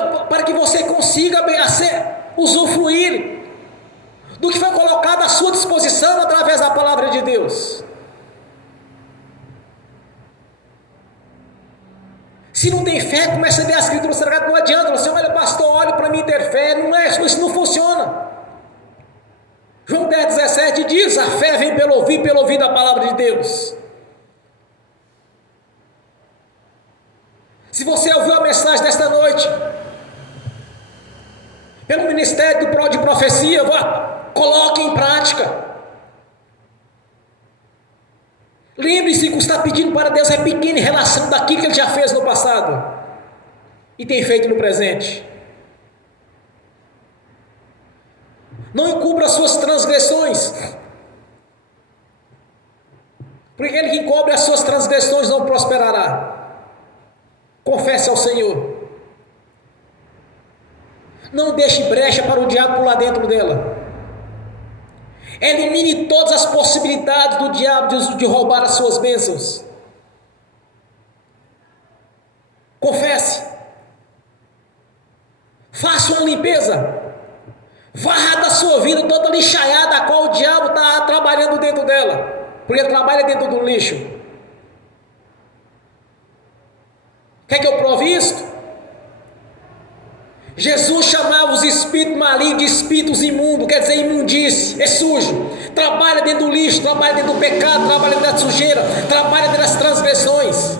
usufruir do que foi colocado à sua disposição através da palavra de Deus. Se não tem fé, começa a ler a Escritura Sagrada, não adianta. Você olha, pastor, olha para mim ter fé, isso não funciona. João 10,17 diz: a fé vem pelo ouvir da palavra de Deus. Se você ouviu a mensagem desta noite, pelo ministério de profecia, coloque em prática. Lembre-se que o que está pedindo para Deus é pequeno em relação daquilo que Ele já fez no passado e tem feito no presente. Não encubra as suas transgressões, porque aquele que encobre as suas transgressões não prosperará. Confesse ao Senhor. Não deixe brecha para o diabo pular dentro dela. Elimine todas as possibilidades do diabo de roubar as suas bênçãos. Confesse. Faça uma limpeza. Varra da sua vida toda lixaiada, a qual o diabo está trabalhando dentro dela, porque ele trabalha dentro do lixo. Quer que eu prove isto? Jesus chamava os espíritos malignos de espíritos imundos, quer dizer imundície, é sujo. Trabalha dentro do lixo, trabalha dentro do pecado, trabalha dentro da sujeira, trabalha dentro das transgressões.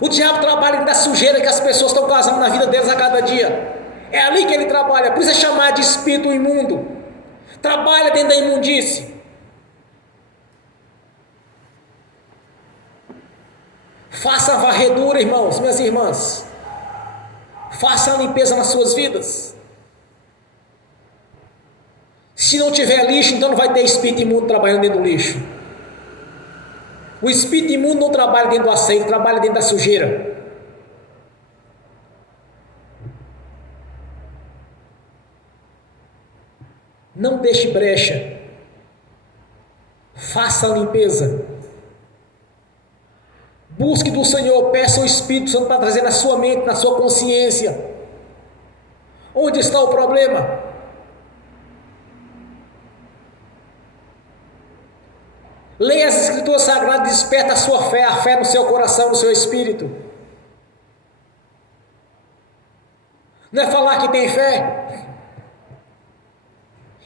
O diabo trabalha dentro da sujeira que as pessoas estão causando na vida deles a cada dia. É ali que ele trabalha, por isso é chamado de espírito imundo. Trabalha dentro da imundície. Faça a varredura, irmãos, minhas irmãs. Faça a limpeza nas suas vidas. Se não tiver lixo, então não vai ter espírito imundo trabalhando dentro do lixo. O espírito imundo não trabalha dentro do aceito, trabalha dentro da sujeira. Não deixe brecha. Faça a limpeza. Busque do Senhor, peça o Espírito Santo para trazer na sua mente, na sua consciência. Onde está o problema? Leia as Escrituras Sagradas, desperta a sua fé, a fé no seu coração, no seu espírito. Não é falar que tem fé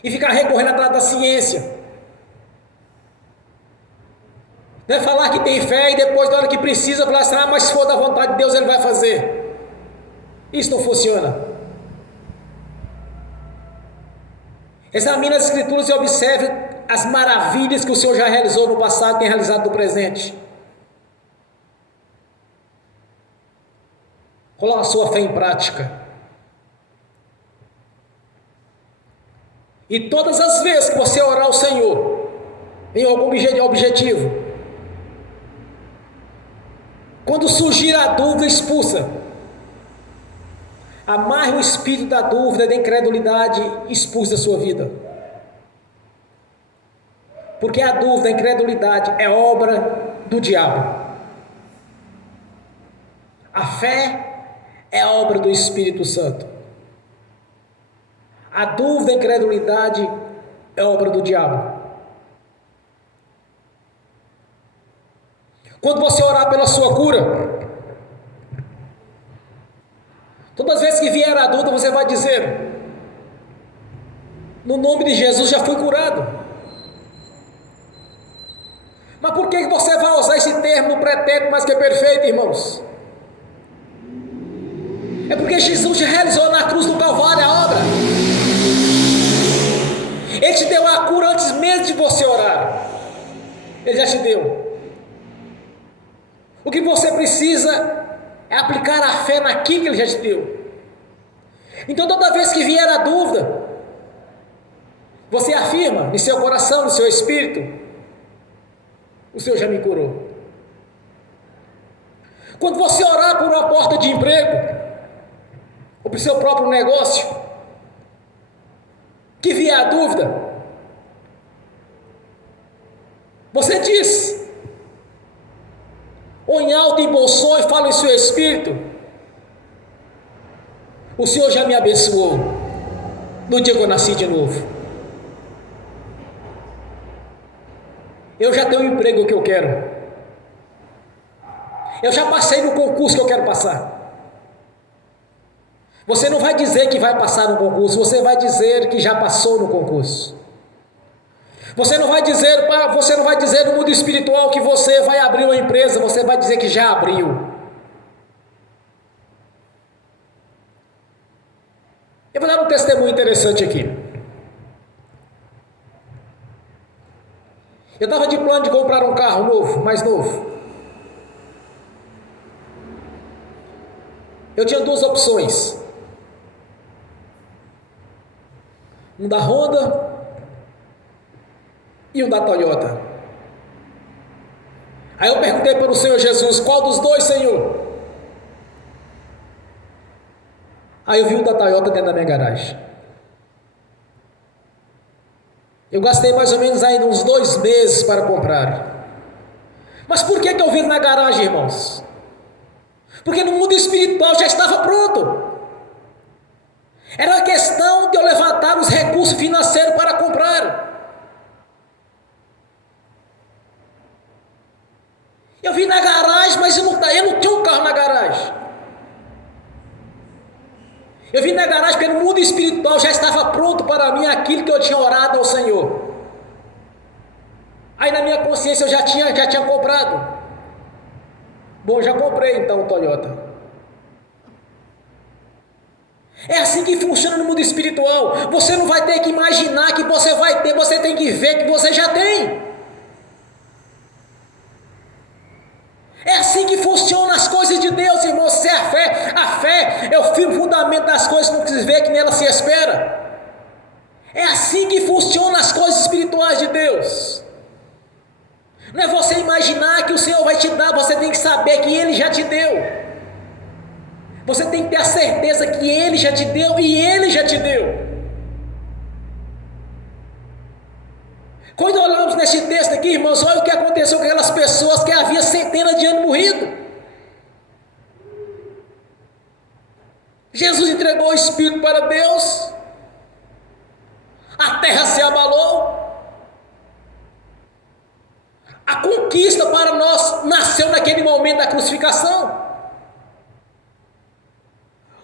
e ficar recorrendo atrás da ciência. Não é falar que tem fé e depois, na hora que precisa, falar assim: mas se for da vontade de Deus, Ele vai fazer. Isso não funciona. Examine as Escrituras e observe as maravilhas que o Senhor já realizou no passado e tem realizado no presente. Coloque a sua fé em prática. E todas as vezes que você orar ao Senhor em algum objetivo, quando surgir a dúvida, expulsa. Amarre o espírito da dúvida, da incredulidade, expulse da sua vida. Porque a dúvida, a incredulidade é obra do diabo. A fé é obra do Espírito Santo. A dúvida, a incredulidade é obra do diabo. Quando você orar pela sua cura, todas as vezes que vier a dúvida, você vai dizer: no nome de Jesus já fui curado. Mas por que você vai usar esse termo pretérito, mas que é perfeito, irmãos? É porque Jesus já realizou na cruz do Calvário a obra. Ele te deu a cura antes mesmo de você orar. Ele já te deu. O que você precisa é aplicar a fé naquilo que Ele já te deu. Então toda vez que vier a dúvida, você afirma em seu coração, no seu espírito: o Senhor já me curou. Quando você orar por uma porta de emprego, ou para o seu próprio negócio, que vier a dúvida, você diz, ou em alto e bom som, e fala em seu espírito: o Senhor já me abençoou no dia que eu nasci de novo. Eu já tenho o emprego que eu quero. Eu já passei no concurso que eu quero passar. Você não vai dizer que vai passar no concurso, você vai dizer que já passou no concurso. Você não vai dizer no mundo espiritual que você vai abrir uma empresa, você vai dizer que já abriu. Eu vou dar um testemunho interessante aqui. Eu estava de plano de comprar um carro novo, mais novo. Eu tinha duas opções. Um da Honda e um da Toyota. Aí eu perguntei para o Senhor Jesus: qual dos dois, Senhor? Aí eu vi o da Toyota dentro da minha garagem. Eu gastei mais ou menos ainda uns 2 meses para comprar. Mas por que eu vi na garagem, irmãos? Porque no mundo espiritual já estava pronto. Era uma questão de eu levantar os recursos financeiros para comprar. Eu vi na garagem, mas eu não tinha um carro na garagem. Eu vim na garagem porque no mundo espiritual já estava pronto para mim aquilo que eu tinha orado ao Senhor. Aí na minha consciência eu já tinha comprado. Bom, já comprei então o Toyota. É assim que funciona no mundo espiritual. Você não vai ter que imaginar que você vai ter, você tem que ver que você já tem. É assim que funcionam as coisas de Deus, irmãos. Se a fé é o firme fundamento das coisas que não se vê, que nela se espera. É assim que funcionam as coisas espirituais de Deus. Não é você imaginar que o Senhor vai te dar, você tem que saber que Ele já te deu. Você tem que ter a certeza que Ele já te deu e Ele já te deu. Quando olhamos nesse texto aqui, irmãos, olha o que aconteceu com aquelas pessoas que havia centenas de anos morrido. Jesus entregou o Espírito para Deus, a terra se abalou, a conquista para nós nasceu naquele momento da crucificação.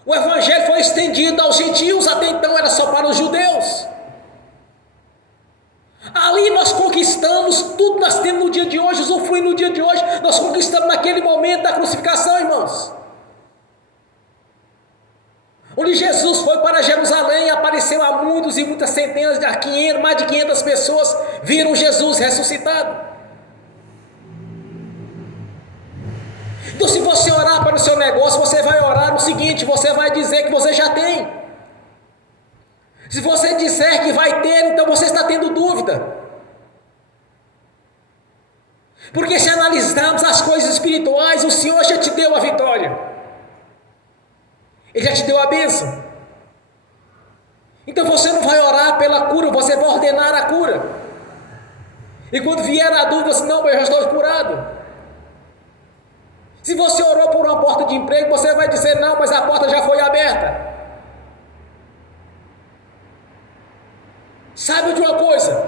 O Evangelho foi estendido aos gentios, até então era só para os judeus. Ali nós conquistamos tudo que nós temos no dia de hoje, usufrui no dia de hoje, nós conquistamos naquele momento da crucificação, irmãos. Onde Jesus foi para Jerusalém, apareceu a muitos e muitas centenas, mais de 500 pessoas viram Jesus ressuscitado. Então, se você orar para o seu negócio, você vai orar o seguinte: você vai dizer que você já tem. Se você disser que vai ter, então você está tendo dúvida. Porque se analisarmos as coisas espirituais, o Senhor já te deu a vitória. Ele já te deu a bênção. Então você não vai orar pela cura, você vai ordenar a cura. E quando vier a dúvida, você, não, eu já estou curado. Se você orou por uma porta de emprego, você vai dizer, não, mas a porta já foi aberta. Sabe de uma coisa?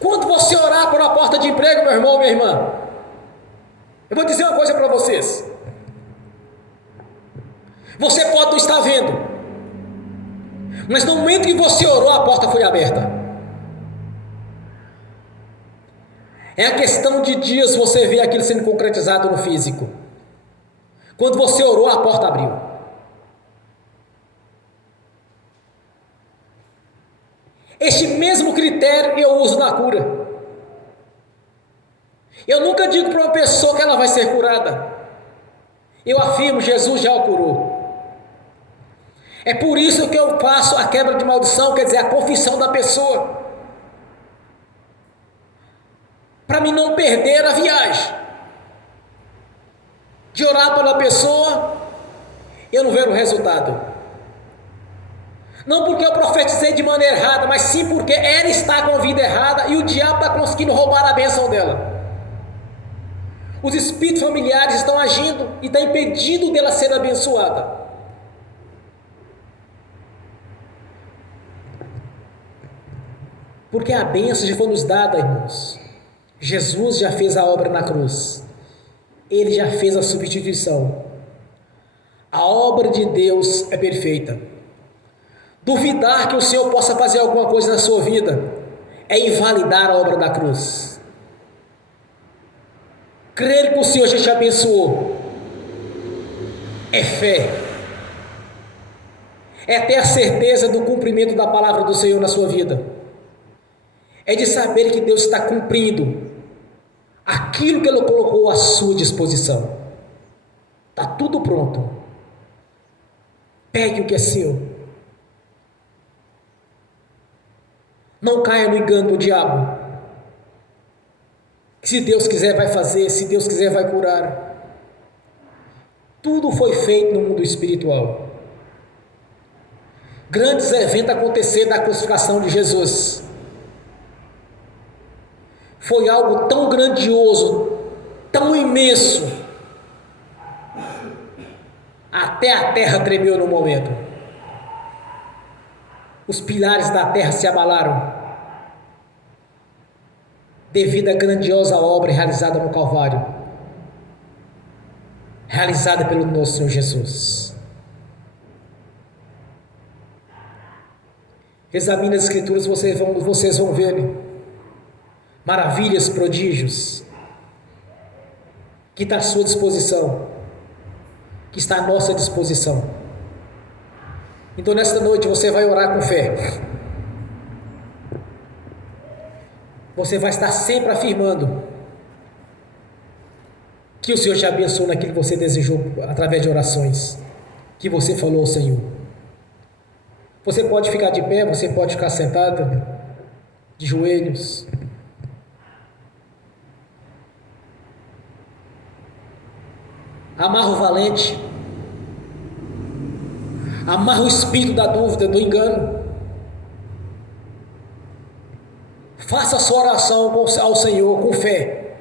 Quando você orar por uma porta de emprego, meu irmão, minha irmã, eu vou dizer uma coisa para vocês. Você pode não estar vendo, mas no momento que você orou, a porta foi aberta. É a questão de dias você ver aquilo sendo concretizado no físico. Quando você orou, a porta abriu. Este mesmo critério eu uso na cura. Eu nunca digo para uma pessoa que ela vai ser curada. Eu afirmo, Jesus já o curou. É por isso que eu faço a quebra de maldição, quer dizer, a confissão da pessoa. Para mim não perder a viagem. De orar pela pessoa eu não vejo o resultado. Não porque eu profetizei de maneira errada, mas sim porque ela está com a vida errada e o diabo está conseguindo roubar a bênção dela. Os espíritos familiares estão agindo e estão impedindo dela ser abençoada. Porque a bênção já foi nos dada, irmãos. Jesus já fez a obra na cruz. Ele já fez a substituição. A obra de Deus é perfeita. Duvidar que o Senhor possa fazer alguma coisa na sua vida é invalidar a obra da cruz. Crer que o Senhor já te abençoou é fé. É ter a certeza do cumprimento da palavra do Senhor na sua vida. É de saber que Deus está cumprindo aquilo que Ele colocou à sua disposição. Está tudo pronto. Pegue o que é seu. Não caia no engano do diabo. Se Deus quiser vai fazer, se Deus quiser vai curar. Tudo foi feito no mundo espiritual. Grandes eventos aconteceram na crucificação de Jesus. Foi algo tão grandioso, tão imenso, até a terra tremeu no momento. Os pilares da terra se abalaram, devido à grandiosa obra realizada no Calvário, realizada pelo nosso Senhor Jesus. Examine as Escrituras, vocês vão ver maravilhas, prodígios, que está à sua disposição, que está à nossa disposição. Então nesta noite você vai orar com fé. Você vai estar sempre afirmando que o Senhor te abençoou naquilo que você desejou através de orações que você falou ao Senhor. Você pode ficar de pé, você pode ficar sentado, de joelhos. Amarra o valente, amarra o espírito da dúvida, do engano. Faça a sua oração ao Senhor com fé.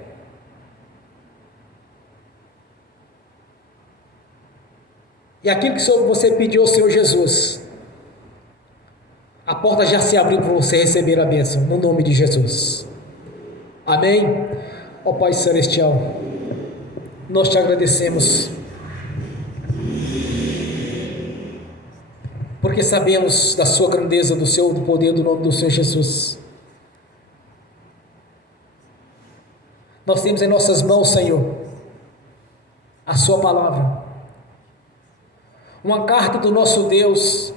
E aquilo que você pediu ao Senhor Jesus, a porta já se abriu para você receber a bênção, no nome de Jesus. Amém? Ó Pai Celestial, nós te agradecemos, porque sabemos da sua grandeza, do poder do nome do Senhor Jesus. Nós temos em nossas mãos, Senhor, a sua palavra, uma carta do nosso Deus,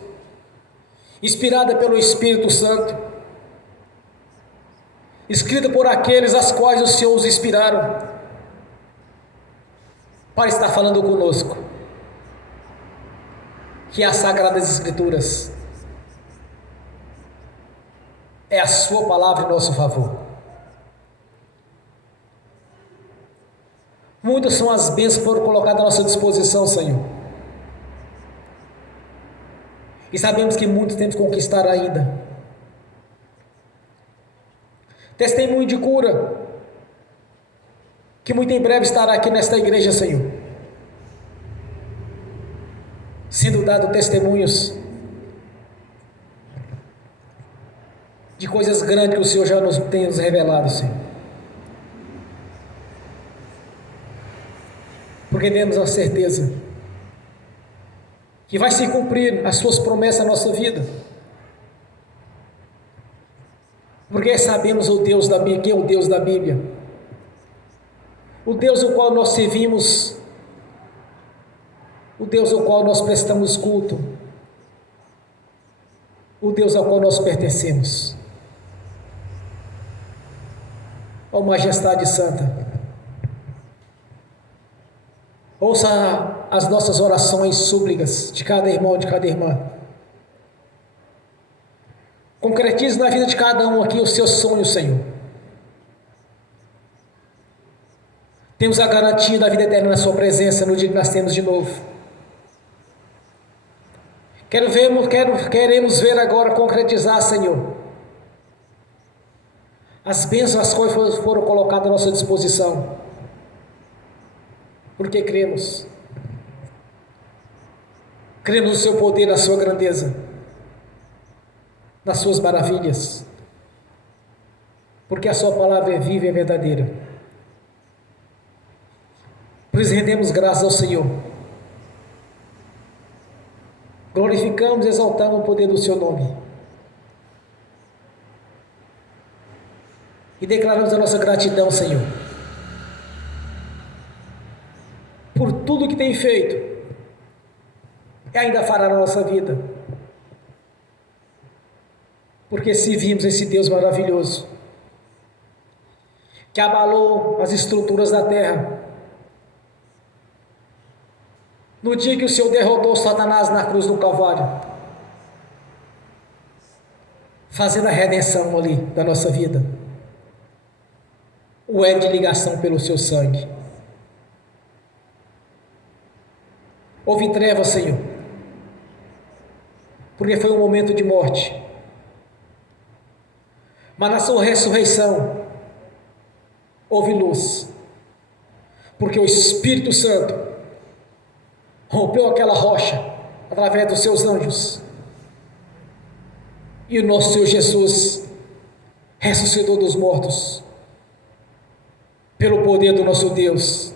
inspirada pelo Espírito Santo, escrita por aqueles as quais o Senhor os inspiraram, para estar falando conosco, que as Sagradas Escrituras é a sua palavra em nosso favor. Muitas são as bênçãos que foram colocadas à nossa disposição, Senhor. E sabemos que muitos temos que conquistar ainda. Testemunho de cura, que muito em breve estará aqui nesta igreja, Senhor, sendo dado testemunhos de coisas grandes que o Senhor já tem nos revelado, Senhor. Porque temos a certeza que vai se cumprir as suas promessas na nossa vida. Porque sabemos o Deus da Bíblia, quem é o Deus da Bíblia. O Deus ao qual nós servimos, o Deus ao qual nós prestamos culto, o Deus ao qual nós pertencemos. Ó Majestade Santa, ouça as nossas orações, súplicas de cada irmão, de cada irmã. Concretize na vida de cada um aqui os seus sonhos, Senhor. Temos a garantia da vida eterna na sua presença no dia que nascemos de novo. Queremos ver agora concretizar, Senhor, as bênçãos as quais foram colocadas à nossa disposição, porque cremos no seu poder, na sua grandeza, nas suas maravilhas, porque a sua palavra é viva e é verdadeira. Por isso rendemos graças ao Senhor, glorificamos e exaltamos o poder do seu nome, e declaramos a nossa gratidão, Senhor, por tudo que tem feito e ainda fará na nossa vida, porque servimos esse Deus maravilhoso, que abalou as estruturas da terra, no dia que o Senhor derrotou Satanás na cruz do Calvário, fazendo a redenção ali da nossa vida, o elo de ligação pelo seu sangue. Houve trevas, Senhor, porque foi um momento de morte, mas na sua ressurreição houve luz, porque o Espírito Santo rompeu aquela rocha através dos seus anjos, e o nosso Senhor Jesus ressuscitou dos mortos pelo poder do nosso Deus,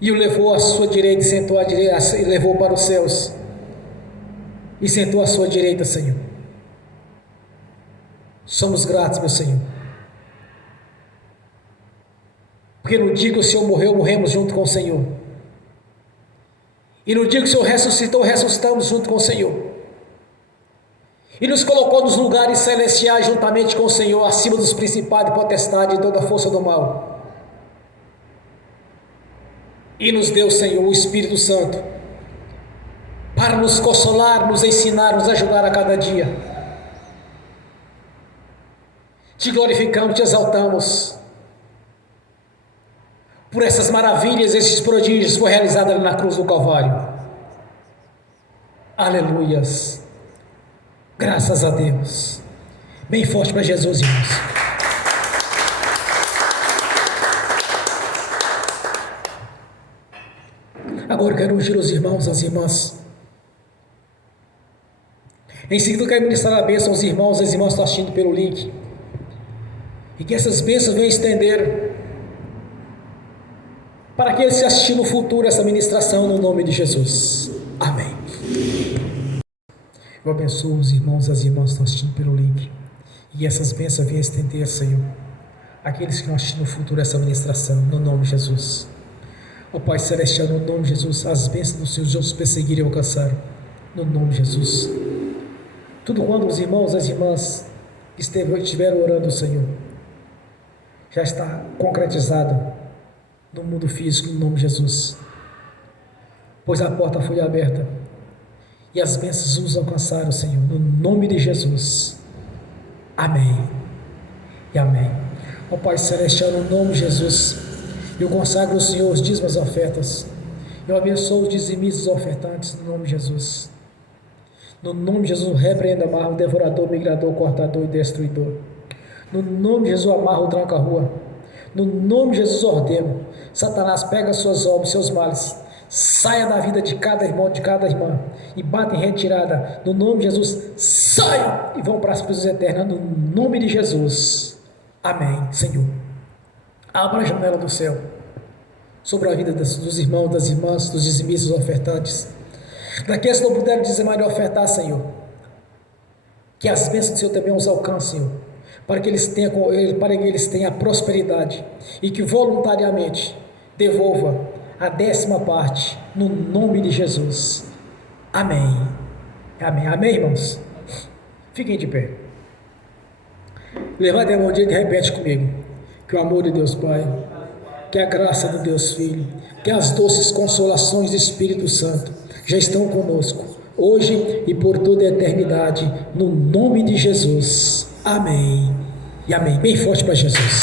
e o levou à sua direita, e sentou à direita, e levou para os céus, e sentou à sua direita, Senhor. Somos gratos, meu Senhor, porque no dia que o Senhor morreu, morremos junto com o Senhor, e no dia que o Senhor ressuscitou, ressuscitamos junto com o Senhor, e nos colocou nos lugares celestiais juntamente com o Senhor, acima dos principados e potestades e toda a força do mal, e nos deu, Senhor, o Espírito Santo para nos consolar, nos ensinar, nos ajudar a cada dia. Te glorificamos, te exaltamos por essas maravilhas, esses prodígios que foram realizados ali na cruz do Calvário. Aleluias, graças a Deus. Bem forte para Jesus, irmãos. Agora eu quero ungir os irmãos, as irmãs. Em seguida eu quero ministrar a bênção aos irmãos, as irmãs que estão assistindo pelo link, e que essas bênçãos venham estender para aqueles que assistirem no futuro essa ministração, no nome de Jesus. Amém. Eu abençoo os irmãos e as irmãs que estão assistindo pelo link, e essas bênçãos venham estender, Senhor, aqueles que vão assistir no futuro essa ministração, no nome de Jesus. Ó Pai Celestial, no nome de Jesus, as bênçãos dos Seus os perseguirem e alcançaram, no nome de Jesus. Tudo quanto os irmãos e as irmãs estiveram orando, Senhor, já está concretizado no mundo físico, no nome de Jesus, pois a porta foi aberta e as bênçãos os alcançaram, Senhor, no nome de Jesus. Amém e amém. Ó Pai Celestial, no nome de Jesus, eu consagro ao Senhor os dízimos e ofertas, eu abençoo os dizimistas e ofertantes, no nome de Jesus. No nome de Jesus, repreenda, amarra o devorador, migrador, cortador e destruidor. No nome de Jesus, amarra o tranca-rua. No nome de Jesus, ordeno: Satanás, pega suas obras, seus males, saia da vida de cada irmão, de cada irmã, e bata em retirada. No nome de Jesus, saiam e vão para as prisões eternas, no nome de Jesus. Amém, Senhor. Abra a janela do céu sobre a vida dos irmãos, das irmãs, dos dizimistas, dos ofertantes, daqueles que não puderam dizimar e ofertar, Senhor, que as bênçãos do Senhor também os alcancem, Senhor, para que eles tenham a prosperidade, e que voluntariamente devolva a 10ª parte, no nome de Jesus. Amém. Amém. Amém, irmãos? Fiquem de pé. Levante a mão direita e repete comigo: que o amor de Deus Pai, que a graça de Deus Filho, que as doces consolações do Espírito Santo já estão conosco, hoje e por toda a eternidade, no nome de Jesus. Amém e amém. Bem forte para Jesus.